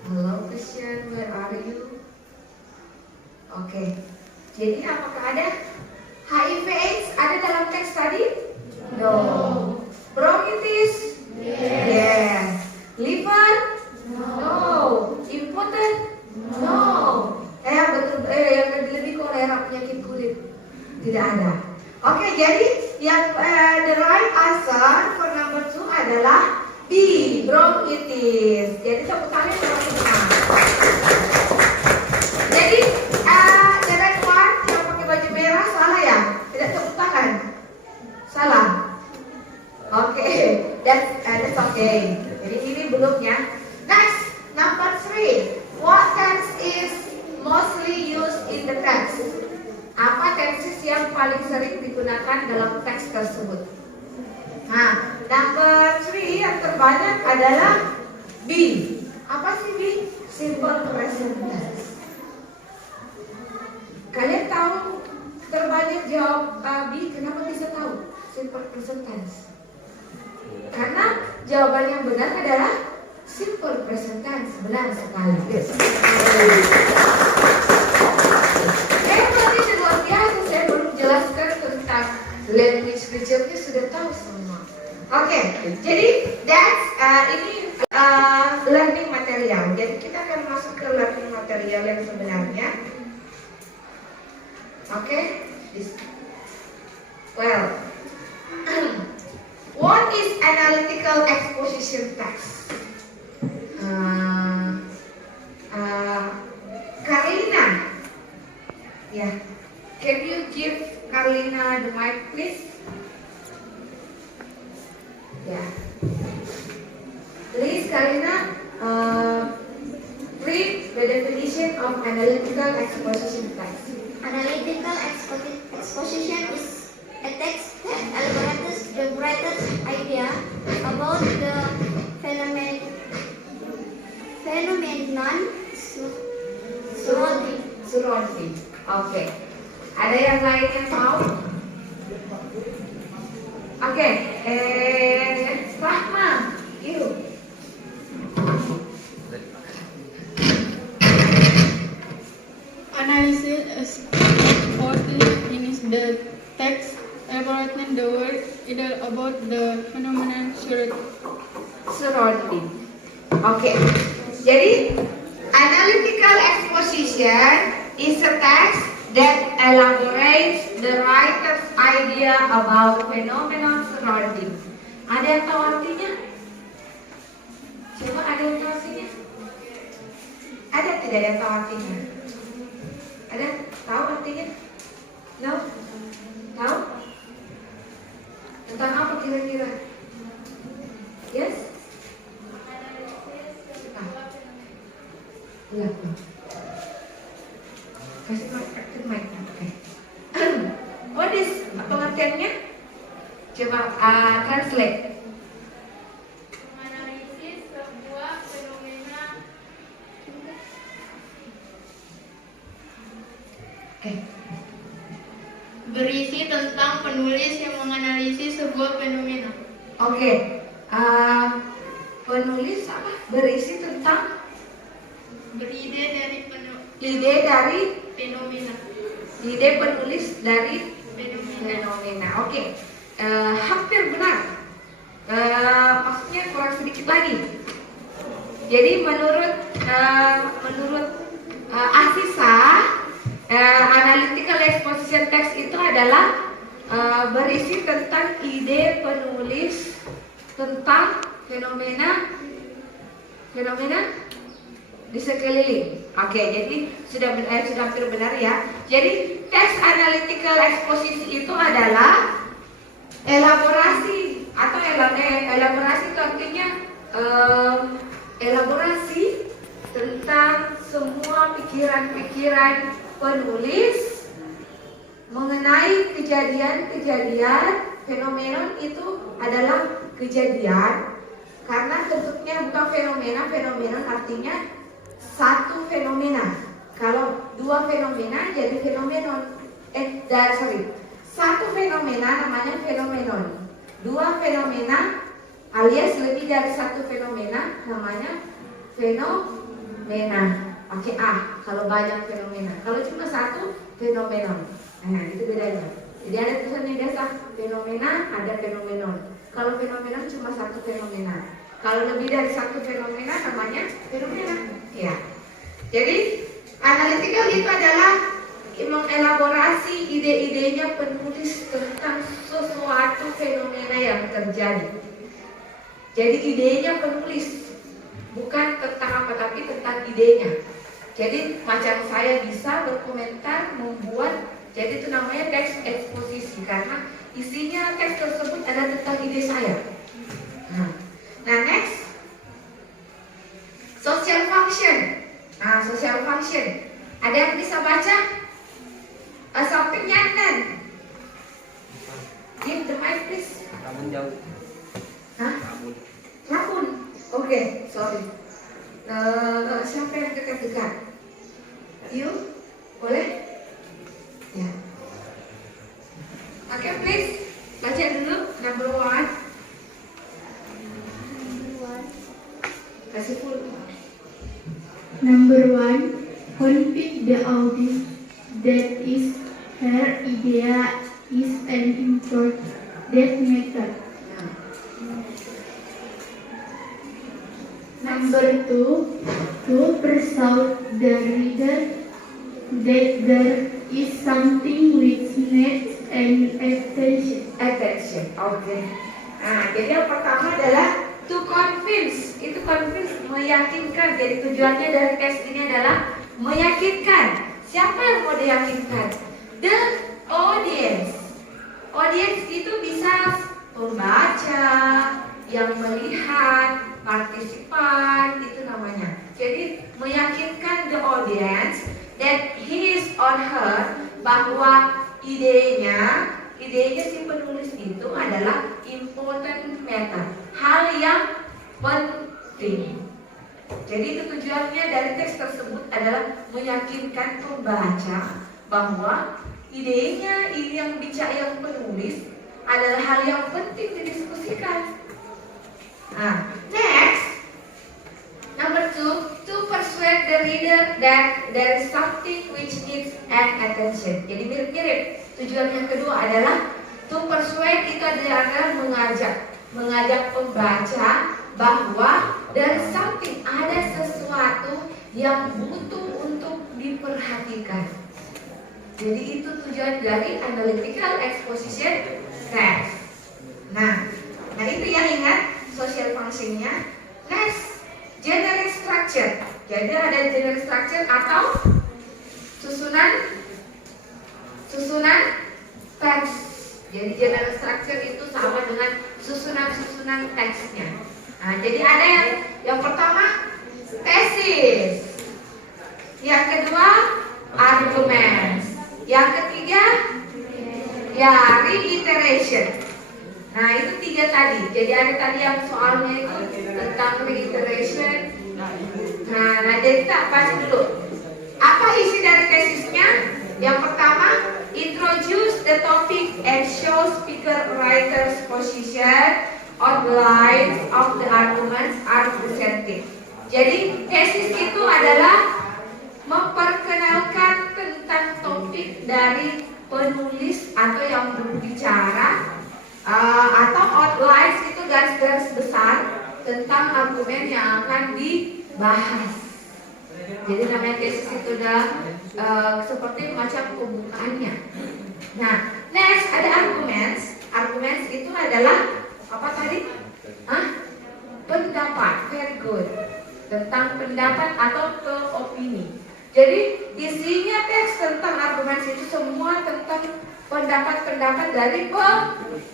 Hello question, where are you? Oke. Jadi apakah ada HIV/AIDS ada dalam teks tadi? No. Bronchitis? Yes. Liver? No. Impotent? No. Betul. Yang lebih kolera, penyakit kulit? Tidak ada. Oke, jadi yang the right answer for number 2 adalah B, bronchitis. Jadi tepuk tangan teman-teman. Jadi cewek one yang pakai baju merah salah ya? Tidak tepuk tangan? Salah. Oke, that's okay. Jadi ini belum ya. Next, number 3. What tense is mostly used in the text? Apa tenses yang paling sering digunakan dalam teks tersebut. Nah, number 3 yang terbanyak adalah B. Apa sih B? Simple present tense. Kalian tahu terbanyak jawab B, kenapa bisa tahu? Simple present tense. Karena jawaban yang benar adalah simple present tense. Benar sekali. Yes. Tadi luar biasa, saya belum jelaskan tentang language creature-nya sudah tahu semua. Oke, jadi that's ini learning material. Jadi kita akan masuk ke learning material yang sebenarnya. Oke, well, what is analytical exposition text? Karina, yeah, can you give Karina the mic, please? Yeah, please, Karina, read the definition of analytical exposition text. Analytical exposition is a text that elaborates the greatest idea about the phenomenon surrounding. Oke. Ada yang lain yang mau? Oke. Rahma, you. Analysis is the text elaborating the word either about the phenomenon Surrounding. Oke. Jadi analytical exposition is a text that elaborates the writer's idea about phenomenon surrounding. Ada yang tahu artinya? Coba ada yang tahu artinya? Ada tidak yang tahu artinya? Ada tahu artinya? No? Tahu? Tentang apa kira-kira? Yes? Iya. Kasih mic. Oke. What is pengertiannya? Coba translate. Menganalisis sebuah fenomena. Oke. berisi tentang penulis yang menganalisis sebuah fenomena. Oke. Penulis apa? Berisi tentang Beride dari ide dari fenomena. ide penulis dari Fenomena. fenomena. Oke. Hampir benar. Maksudnya kurang sedikit lagi. Jadi menurut Asisa, analytical exposition text itu adalah berisi tentang ide penulis tentang fenomena di sekeliling. Oke, jadi sudah hampir benar ya. Jadi teks analytical exposition itu adalah elaborasi atau elaborasi itu artinya elaborasi tentang semua pikiran-pikiran penulis mengenai kejadian-kejadian. Fenomenon itu adalah kejadian karena bentuknya bukan fenomenon artinya satu fenomena. Kalau dua fenomena jadi fenomenon. Satu fenomena namanya fenomenon. Dua fenomena alias lebih dari satu fenomena namanya fenomena. Pakai A kalau banyak fenomena. Kalau cuma satu fenomenon. Nah, itu bedanya. Jadi ada tulisannya biasa fenomena, ada fenomenon. Kalau fenomenon cuma satu fenomena. Kalau lebih dari satu fenomena namanya fenomena. Ya. Jadi analytical itu adalah mengelaborasi ide-idenya penulis tentang sesuatu fenomena yang terjadi. Jadi idenya penulis bukan tentang apa tapi tentang idenya. Jadi macam saya bisa berkomentar, membuat, jadi itu namanya teks eksposisi karena isinya teks tersebut adalah tentang ide saya. Nah next, social function. Nah social function, ada yang bisa baca? Something nyanyi. Rabun jauh. Hah? Rabun. Oke, sorry. Siapa yang dekat-dekat? You? Boleh? Ya. Oke, please. Baca dulu number 1. Kasih full. Number 1, convince the audience that is her idea is an important matter. Number 2, to persuade the reader that there is something which needs an attention. Oke. Nah, jadi yang pertama adalah to convince. Itu convince, meyakinkan. Jadi tujuannya dari teks ini adalah meyakinkan. Siapa yang mau diyakinkan? The audience. Audience itu bisa pembaca, yang melihat, partisipan, itu namanya. Jadi meyakinkan the audience that his or her, bahwa idenya si penulis itu adalah important matter, hal yang penting. Jadi itu tujuannya dari teks tersebut adalah meyakinkan pembaca bahwa idenya yang penulis adalah hal yang penting didiskusikan. Nah, next, number 2, to persuade the reader that there is something which needs an attention. Jadi mirip-mirip. Tujuan yang kedua adalah to persuade, itu adalah mengajak pembaca bahwa there is something, ada sesuatu yang butuh untuk diperhatikan. Jadi itu tujuan dari analytical exposition text. Nah itu yang ingat social function-nya. Next, generic structure. Jadi ada generic structure atau susunan teks. Jadi generic structure itu sama dengan susunan teksnya. Nah, jadi ada yang pertama tesis, yang kedua argument, yang ketiga ya reiteration. Nah itu 3 tadi. Jadi ada tadi yang soalnya itu tentang reiteration. Nah jadi kita baca dulu. Apa isi dari tesisnya? Yang pertama, introduce the topic and show speaker writer's position on the lines of the arguments are presented. Jadi tesis itu adalah memperkenalkan tentang topik dari penulis atau yang berbicara, atau outlines itu garis-garis besar tentang argumen yang akan dibahas. Jadi namanya tesis itu udah seperti macam pembukaannya. Nah, next ada arguments. Arguments itu adalah apa tadi? Pendapat. Very good. Tentang pendapat atau opini. Jadi isinya teks tentang arguments itu semua tentang pendapat-pendapat dari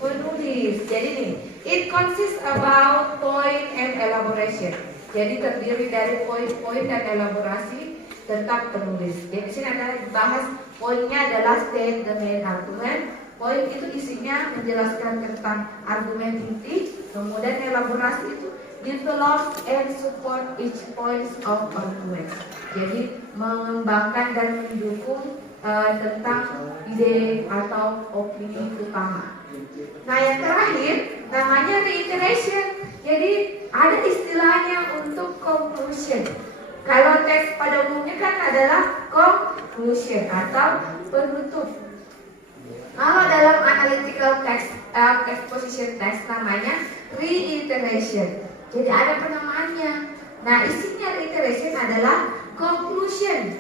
penulis. Jadi nih, it consists about point and elaboration. Jadi terdiri dari poin-poin dan elaborasi tentang penulis. Jadi sini ada dibahas, poinnya adalah state the main argument. Poin itu isinya menjelaskan tentang argumen inti. Kemudian elaborasi itu develop and support each point of argument. Jadi mengembangkan dan mendukung tentang ide atau opini utama. Nah yang terakhir namanya reiteration. Jadi ada istilahnya untuk conclusion. Kalau teks pada umumnya kan adalah conclusion atau penutup. Kalau dalam analytical text exposition text namanya reiteration. Jadi ada penamaannya. Nah isinya reiteration adalah conclusion,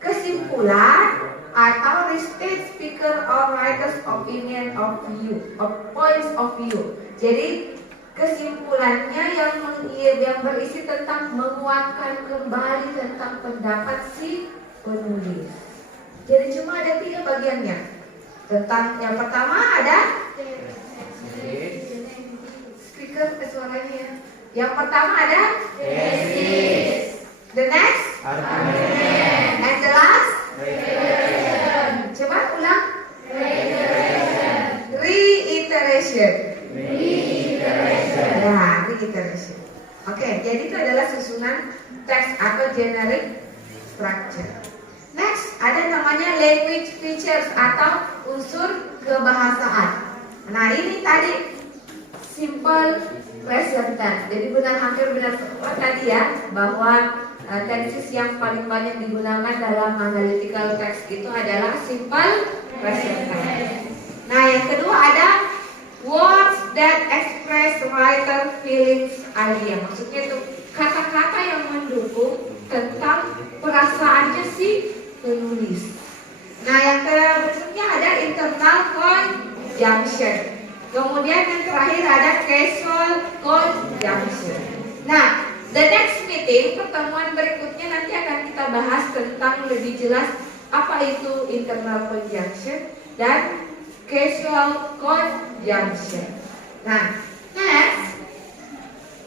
kesimpulan atau restate speaker or writer's opinion of view, of points of view. Jadi kesimpulannya yang berisi tentang menguatkan kembali tentang pendapat si penulis. Jadi cuma ada 3 bagiannya. Tentang yang pertama ada speaker suaranya ya. Yang pertama ada tesis. The next argument. And the last reiteration. Coba ulang. Reiteration. reiteration. Oke, jadi itu adalah susunan teks atau generic structure. Next, ada namanya language features atau unsur kebahasaan. Nah, ini tadi simple present tense. Jadi hampir benar semua tadi ya, bahwa tenses yang paling banyak digunakan dalam analytical text itu adalah simple present tense. Nah, yang kedua ada words that express writer feelings idea. Maksudnya itu kata-kata yang mendukung tentang perasaannya si penulis. Nah, yang berikutnya ada internal conjunction. Kemudian yang terakhir ada causal conjunction. Nah, the next meeting, pertemuan berikutnya nanti akan kita bahas tentang lebih jelas apa itu internal conjunction dan causal conjunction. Nah, next.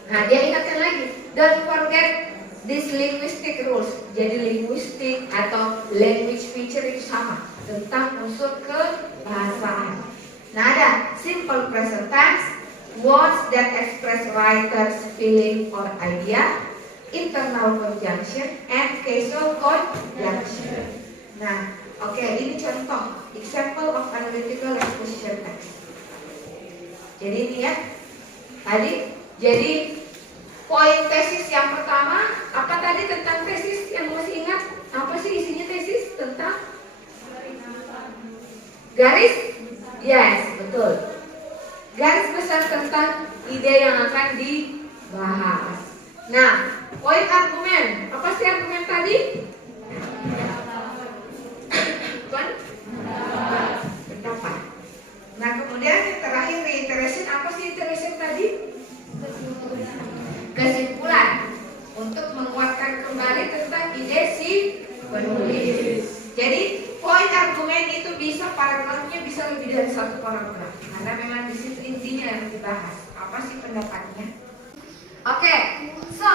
Nah, dia ingatkan lagi, don't forget these linguistic rules. Jadi linguistik atau language feature itu sama tentang unsur kebahasaan. Nah, ada simple present tense, words that express writer's feeling or idea, internal conjunction, and causal conjunction. Nah, oke, ini contoh example of analytical exposition text. Jadi ini ya, tadi jadi poin tesis yang pertama, apa tadi tentang tesis yang masih ingat? Apa sih isinya tesis? Tentang garis? Yes, betul. Garis besar tentang ide yang akan dibahas. Nah, poin argumen. Apa sih argumen tadi? Pendapat. Nah, kemudian yang terakhir reiteration. Apa sih iteration tadi? Kesimpulan untuk menguatkan kembali tentang ide si penulis. Jadi poin argumen itu bisa paragrafnya bisa lebih dari satu paragraf karena memang di situ intinya yang dibahas. Apa sih pendapatnya? Oke, so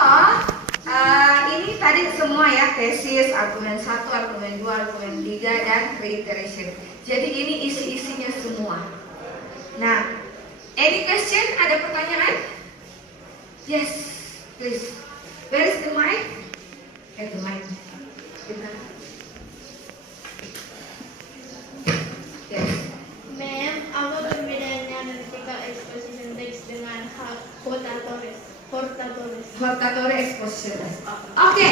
ini tadi semua ya, tesis, argumen 1, argumen 2, argumen 3 dan reiteration. Jadi ini isi-isinya semua. Nah, any question? Ada pertanyaan? Yes, please. Where is the mic? The mic. Yes. Ma'am, apa perbedaannya analytical exposition text dengan Hortatory exposition text. Oke,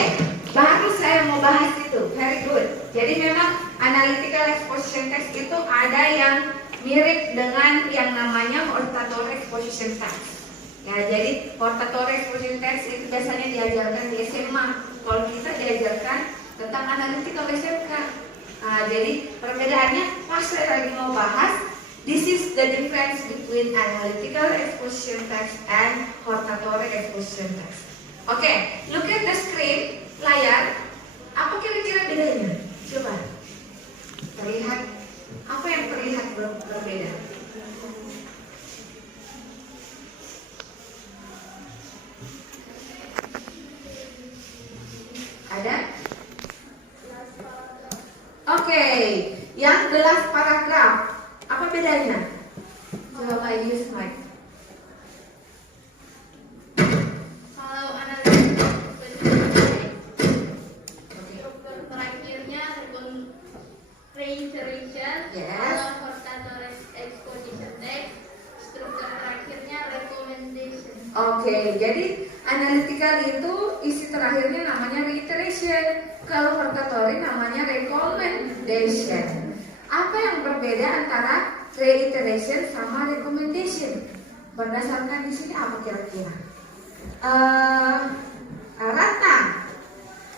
baru saya mau bahas itu. Very good. Jadi memang analytical exposition text itu ada yang mirip dengan yang namanya hortatory exposition text. Ya, jadi hortatory exposition text itu biasanya diajarkan di SMA. Kalau kita diajarkan tentang analytical SMK. Nah, jadi perbedaannya pas saya lagi mau bahas, this is the difference between analytical exposition text and hortatory exposition text. Oke, look at the screen, layar. Apa kira-kira bedanya? Coba terlihat. Apa yang terlihat berbeda? Ada? Oke, yang gelas paragraf. Apa bedanya? Coba use mic. Kalau analytical exposition struktur terakhirnya reiteration. Yes. Kalau hortatory exposition text struktur terakhirnya recommendation. Oke, jadi analytical itu isi terakhirnya namanya reiteration. Kalau hortatory namanya recommendation. Apa yang berbeda antara reiteration sama recommendation? Berdasarkan di sini apa kira-kira? Ratna,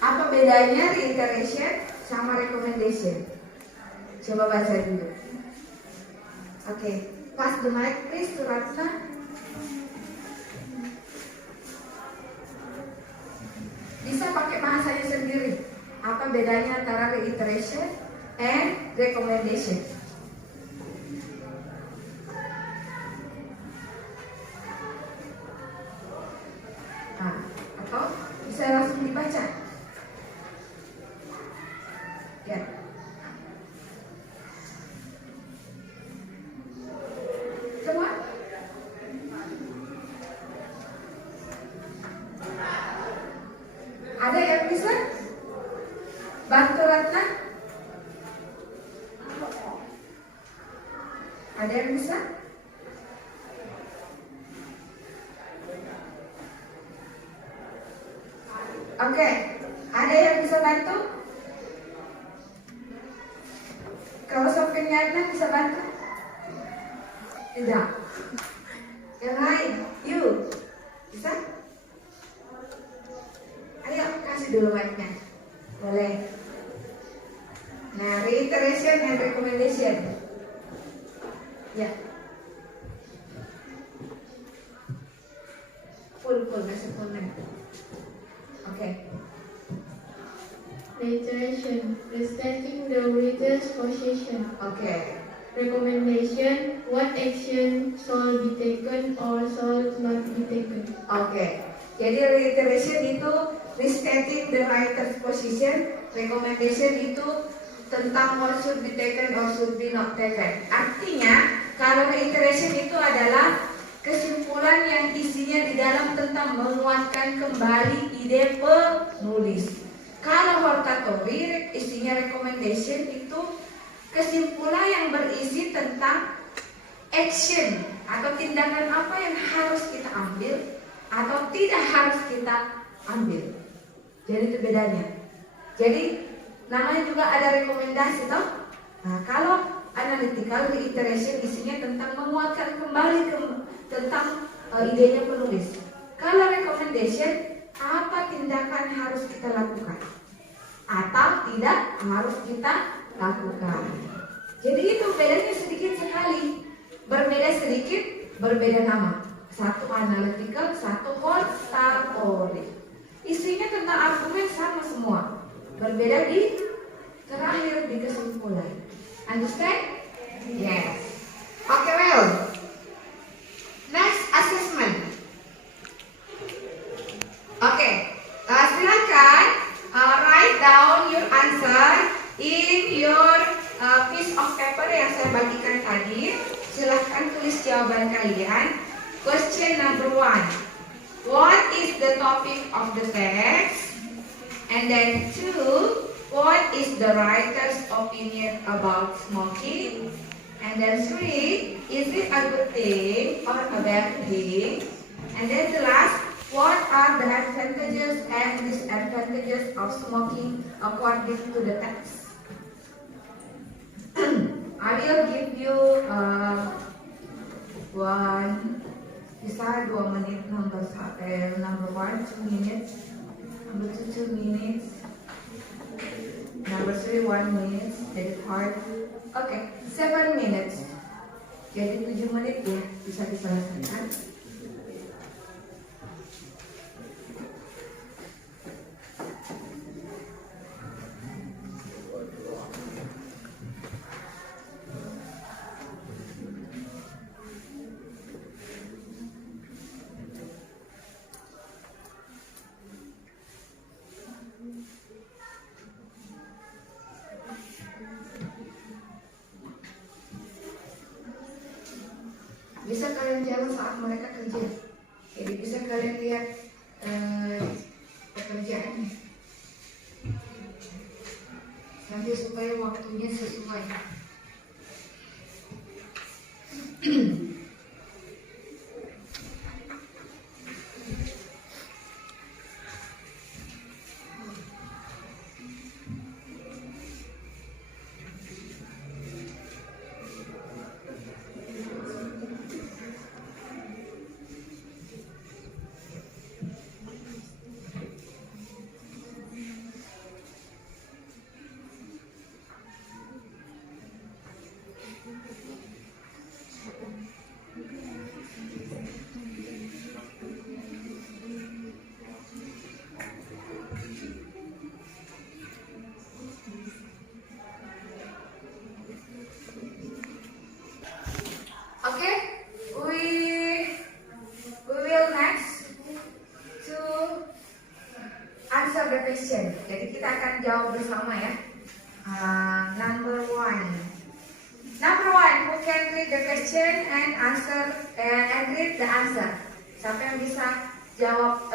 apa bedanya reiteration sama recommendation? Coba baca dulu. Oke, pass the mic please to Ratna. Bisa pakai bahasanya sendiri. Apa bedanya antara reiteration and recommendation? Nah, atau bisa langsung dibaca. Ya. Semua? Oke, ada yang bisa bantu? Kalau Sofian bisa bantu? Tidak. Yang lain, you bisa? Ayo kasih dulu mic-nya. Boleh. Nah, reiteration and recommendation. Ya. Full kasih full mic. Oke. Reiteration, restating the reader's position. Oke. Recommendation, what action shall be taken or shall not be taken. Oke. Jadi reiteration itu restating the writer's position, recommendation itu tentang what should be taken or should be not taken. Artinya, kalau reiteration itu adalah kesimpulan yang isinya di dalam tentang menguatkan kembali ide penulis. Kalau hortatory isinya recommendation itu kesimpulan yang berisi tentang action atau tindakan apa yang harus kita ambil atau tidak harus kita ambil. Jadi itu bedanya. Jadi namanya juga ada rekomendasi toh. Nah, kalau analytical reiteration isinya tentang menguatkan kembali tentang idenya penulis. Kalau recommendation, apa tindakan harus kita lakukan atau tidak harus kita lakukan. Jadi itu bedanya sedikit sekali. Berbeda sedikit, berbeda nama. Satu analytical, satu hortatory. Isinya tentang argumen sama semua. Berbeda di terakhir di kesimpulan. Understand? Yes. Okay, well. Next assessment. Okay. Silakan write down your answer in your piece of paper yang saya bagikan tadi. Silakan tulis jawaban kalian. Question number 1. What is the topic of the text? And then 2. What is the writer's opinion about smoking? And then 3. Is it a good thing or a bad thing? And then the last, what are the advantages and disadvantages of smoking according to the text? I will give you bisa 2 menit, number 1 2 minutes, number 2 minutes, number 3 1 minute, jadi part. Oke, 7 minutes. Jadi 7 menit ya bisa diselesaikan. Bisa kalian jalan saat mereka kerja. Jadi bisa kalian lihat pekerjaannya. Nanti supaya waktunya sesuai. Jadi kita akan jawab bersama ya. Number one, who can read the question and answer and read the answer? Siapa yang bisa jawab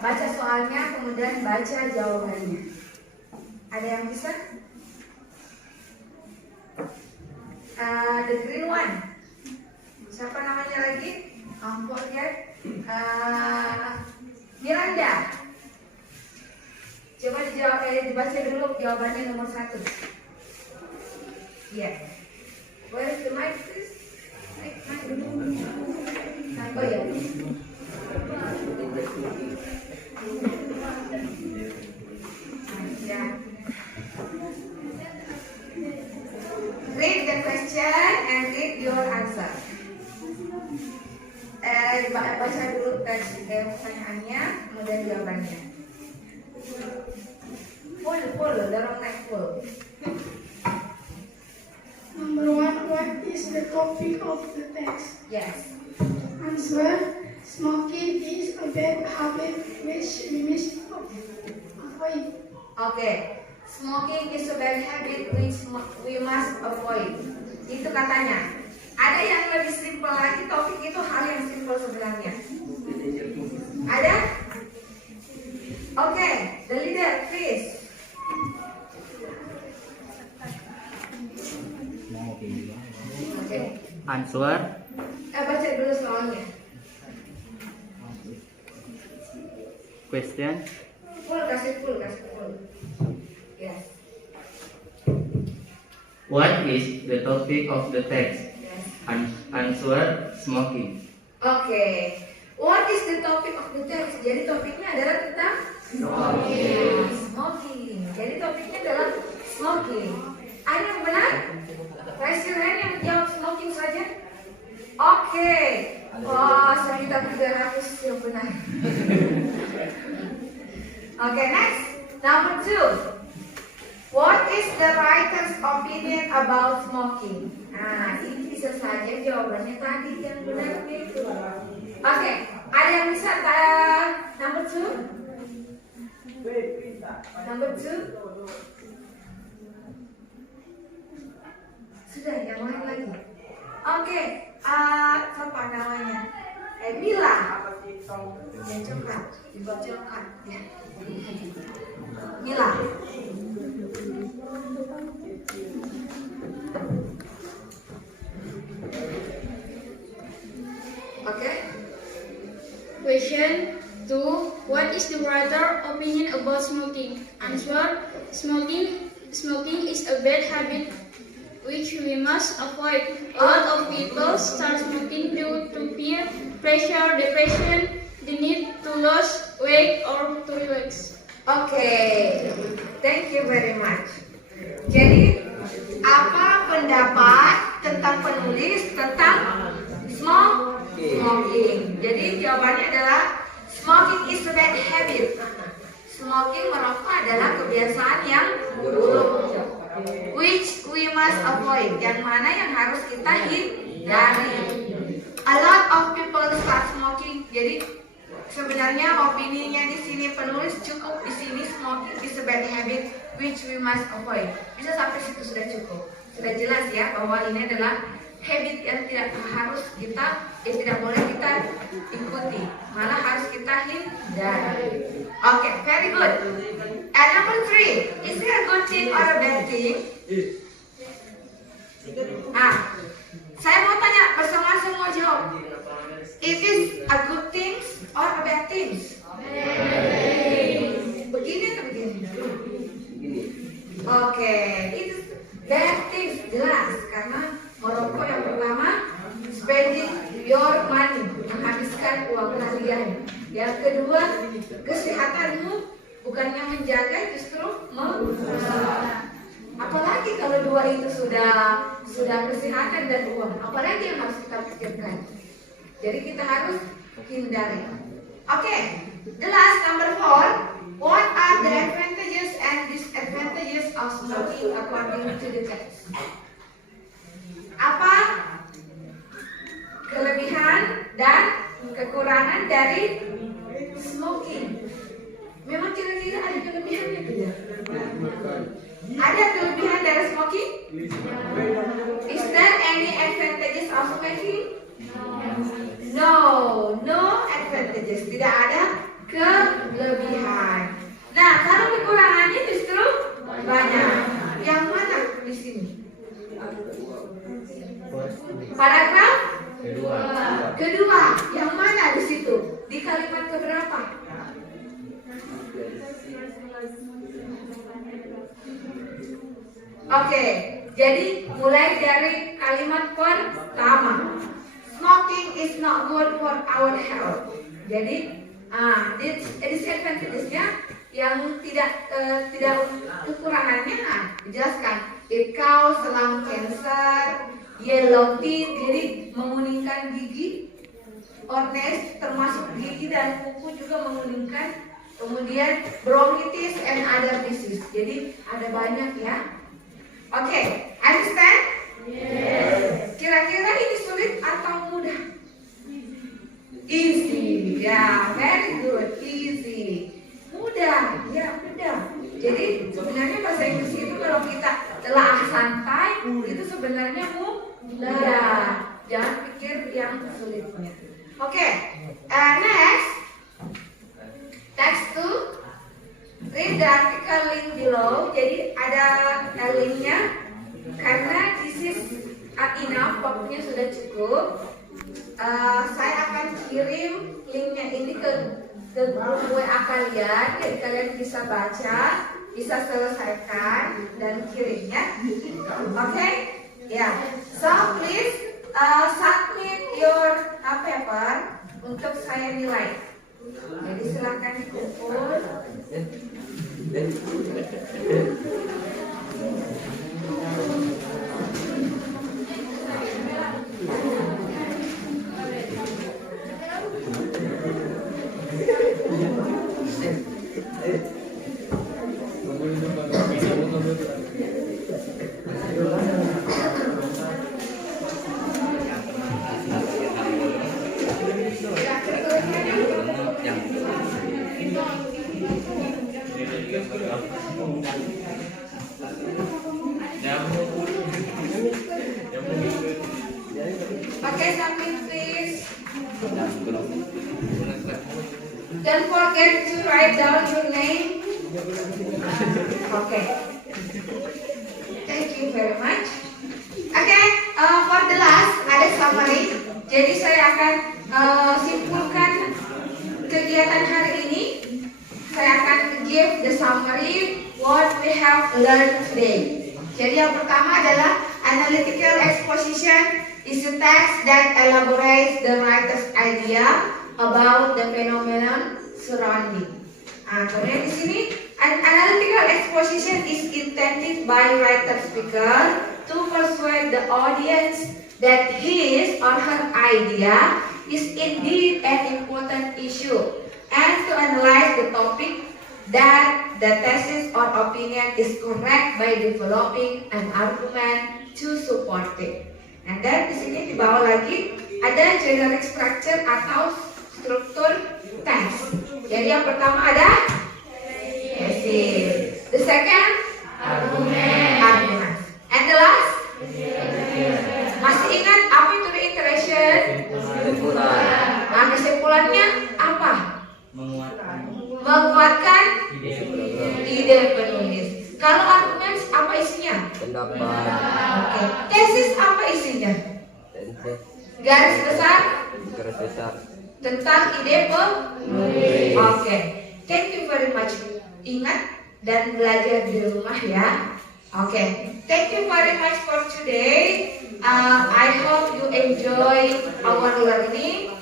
baca soalnya kemudian baca jawabannya? Ada yang bisa? The green one. Siapa namanya lagi? Miranda. Coba dijawab, dibaca dulu jawabannya nomor 1. Yeah. Where is the mic, please? Mic. Oh ya. Yeah. Read the question and read your answer. Baca dulu teks pertanyaannya, kemudian jawabannya. Full, dorong naik full. Number 1, what is the topic of the text? Yes. Answer, smoking is a bad habit which we must avoid. Okay. Smoking is a bad habit which we must avoid. Itu katanya. Ada yang lebih simpel lagi, topik itu hal yang simpel sebenarnya. Ada? Okay, the leader, please. Okay. Answer. Baca dulu soalnya. Question. Kasih full. Yes. What is the topic of the text? Yes. Answer, smoking. Okay. What is the topic of the text? Jadi topiknya adalah tentang smoking. Jadi topiknya adalah smoking. Ada yang benar? Raise your hand yang menjawab smoking saja. Oke. Wah, 1.300 yang benar. Oke, next. Number 2. What is the writer's opinion about smoking? Nah, ini bisa saja jawabannya tadi yang benar itu. Oke, ada yang bisa number 2? Number 2? Sudah, yang lain lagi. Oke, siapa namanya? Mila. Yang coklat, dibuat coklat. Ya. Mila. Okay. Question 2. What is the writer's opinion about smoking? Answer, smoking is a bad habit which we must avoid. A lot of people start smoking due to fear, pressure, depression, the need to lose weight or to relax. Okay, thank you very much. Jadi, apa pendapat tentang penulis tentang smoking? Jadi jawabannya adalah smoking is a bad habit. Smoking, merokok adalah kebiasaan yang buruk, which we must avoid, yang mana yang harus kita hindari. A lot of people start smoking. Jadi sebenarnya opininya di sini penulis cukup di sini smoking is a bad habit which we must avoid. Bisa sampai situ sudah cukup. Sudah jelas ya bahwa ini adalah habit yang tidak harus kita, tidak boleh kita ikuti, malah harus kita hindari. Okay, very good. And number 3, is it a good thing or a bad thing? Saya mau tanya bersama semua jawab. It is a good thing or a bad thing? Begini atau begini? Oke, it is bad thing, jelas karena merokok yang pertama spending your money, menghabiskan uang kalian. Yang kedua, kesehatanmu bukannya menjaga justru merusak. Apalagi kalau dua itu sudah kesehatan dan uang, apalagi yang harus kita pikirkan. Jadi kita harus hindari. Oke, the last number 4. What are the advantages and disadvantages of smoking according to the text? Apa kelebihan dan kekurangan dari smoking? Memang kira-kira ada kelebihannya tidak? Ada kelebihan dari smoking? Is there any advantages of smoking? No advantages. Tidak ada kelebihan. Nah, kalau kekurangannya justru banyak. Yang mana di sini? Paragraf kedua. Yang mana di situ? Di kalimat keberapa? Oke, jadi mulai dari kalimat pertama. Smoking is not good for our health. Jadi, disadvantage-nya yang tidak kekurangannya dijelaskan. It causes lung cancer, yellow teeth, jadi menguningkan gigi, ornate termasuk gigi dan kuku juga menguningkan. Kemudian bronchitis and other disease. Jadi ada banyak ya. Oke, understand? Yes. Kira-kira ini sulit atau mudah? Easy. Ya, very good. Easy. Mudah. Ya, mudah. Jadi sebenarnya bahasa Inggris itu kalau kita telah santai itu sebenarnya mudah. Jangan pikir yang sulitnya. Oke, next. Text to read the article link below. Jadi ada linknya. Karena this is enough, waktunya sudah cukup. Saya akan kirim linknya ini ke grup WA kalian. Jadi kalian bisa baca, bisa selesaikan dan kirimnya. Oke? Ya. So please submit your paper untuk saya nilai. Jadi silakan dikumpul. Okay, submit please. Don't forget to write down your name. Okay. Thank you very much. Okay, for the last ada summary. Jadi saya akan simpulkan kegiatan hari ini. Saya akan give the summary what we have learned today. Jadi yang pertama adalah analytical exposition is a text that elaborates the writer's idea about the phenomenon surrounding. Kemudian di sini, an analytical exposition is intended by writer speaker to persuade the audience that his or her idea is indeed an important issue and to analyze the topic that the thesis or opinion is correct by developing an argument to support it. And then di sini di bawah lagi ada generic structure atau struktur text. Jadi yang pertama ada thesis. The second argument. And the last masih ingat apa itu the iteration? Nah, kesimpulannya apa? Menguatkan ide penulis. Kalau argumen apa isinya? Pendapat. Oke. Tesis apa isinya? Garis besar tentang ide penulis. Oke. Thank you very much. Ingat dan belajar di rumah ya. Oke. Thank you very much for today. I hope you enjoy our learning.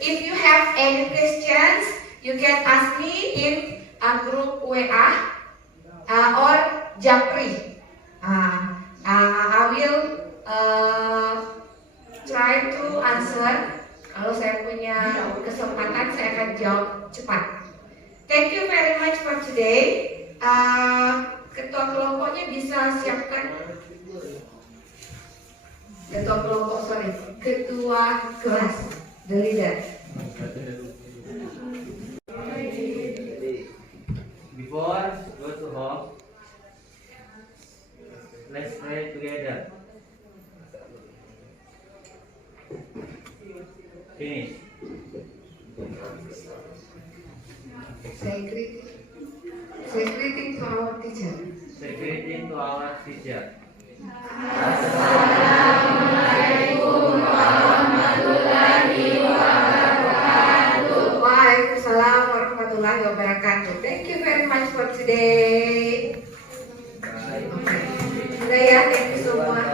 If you have any questions, you can ask me in a group WA or Japri. I will try to answer. Kalau saya punya kesempatan, saya akan jawab cepat. Thank you very much for today. Ketua kelompoknya bisa siapkan. Ketua kelas, the leader. Before go to home, let's pray together. Finish. Say greeting to our teacher. Say greeting to our teacher. Assalamualaikum warahmatullahi wabarakatuh. Waalaikumsalam warahmatullahi wabarakatuh. wabarakatuh. Thank you very much for today. Udah ya, thank you semua.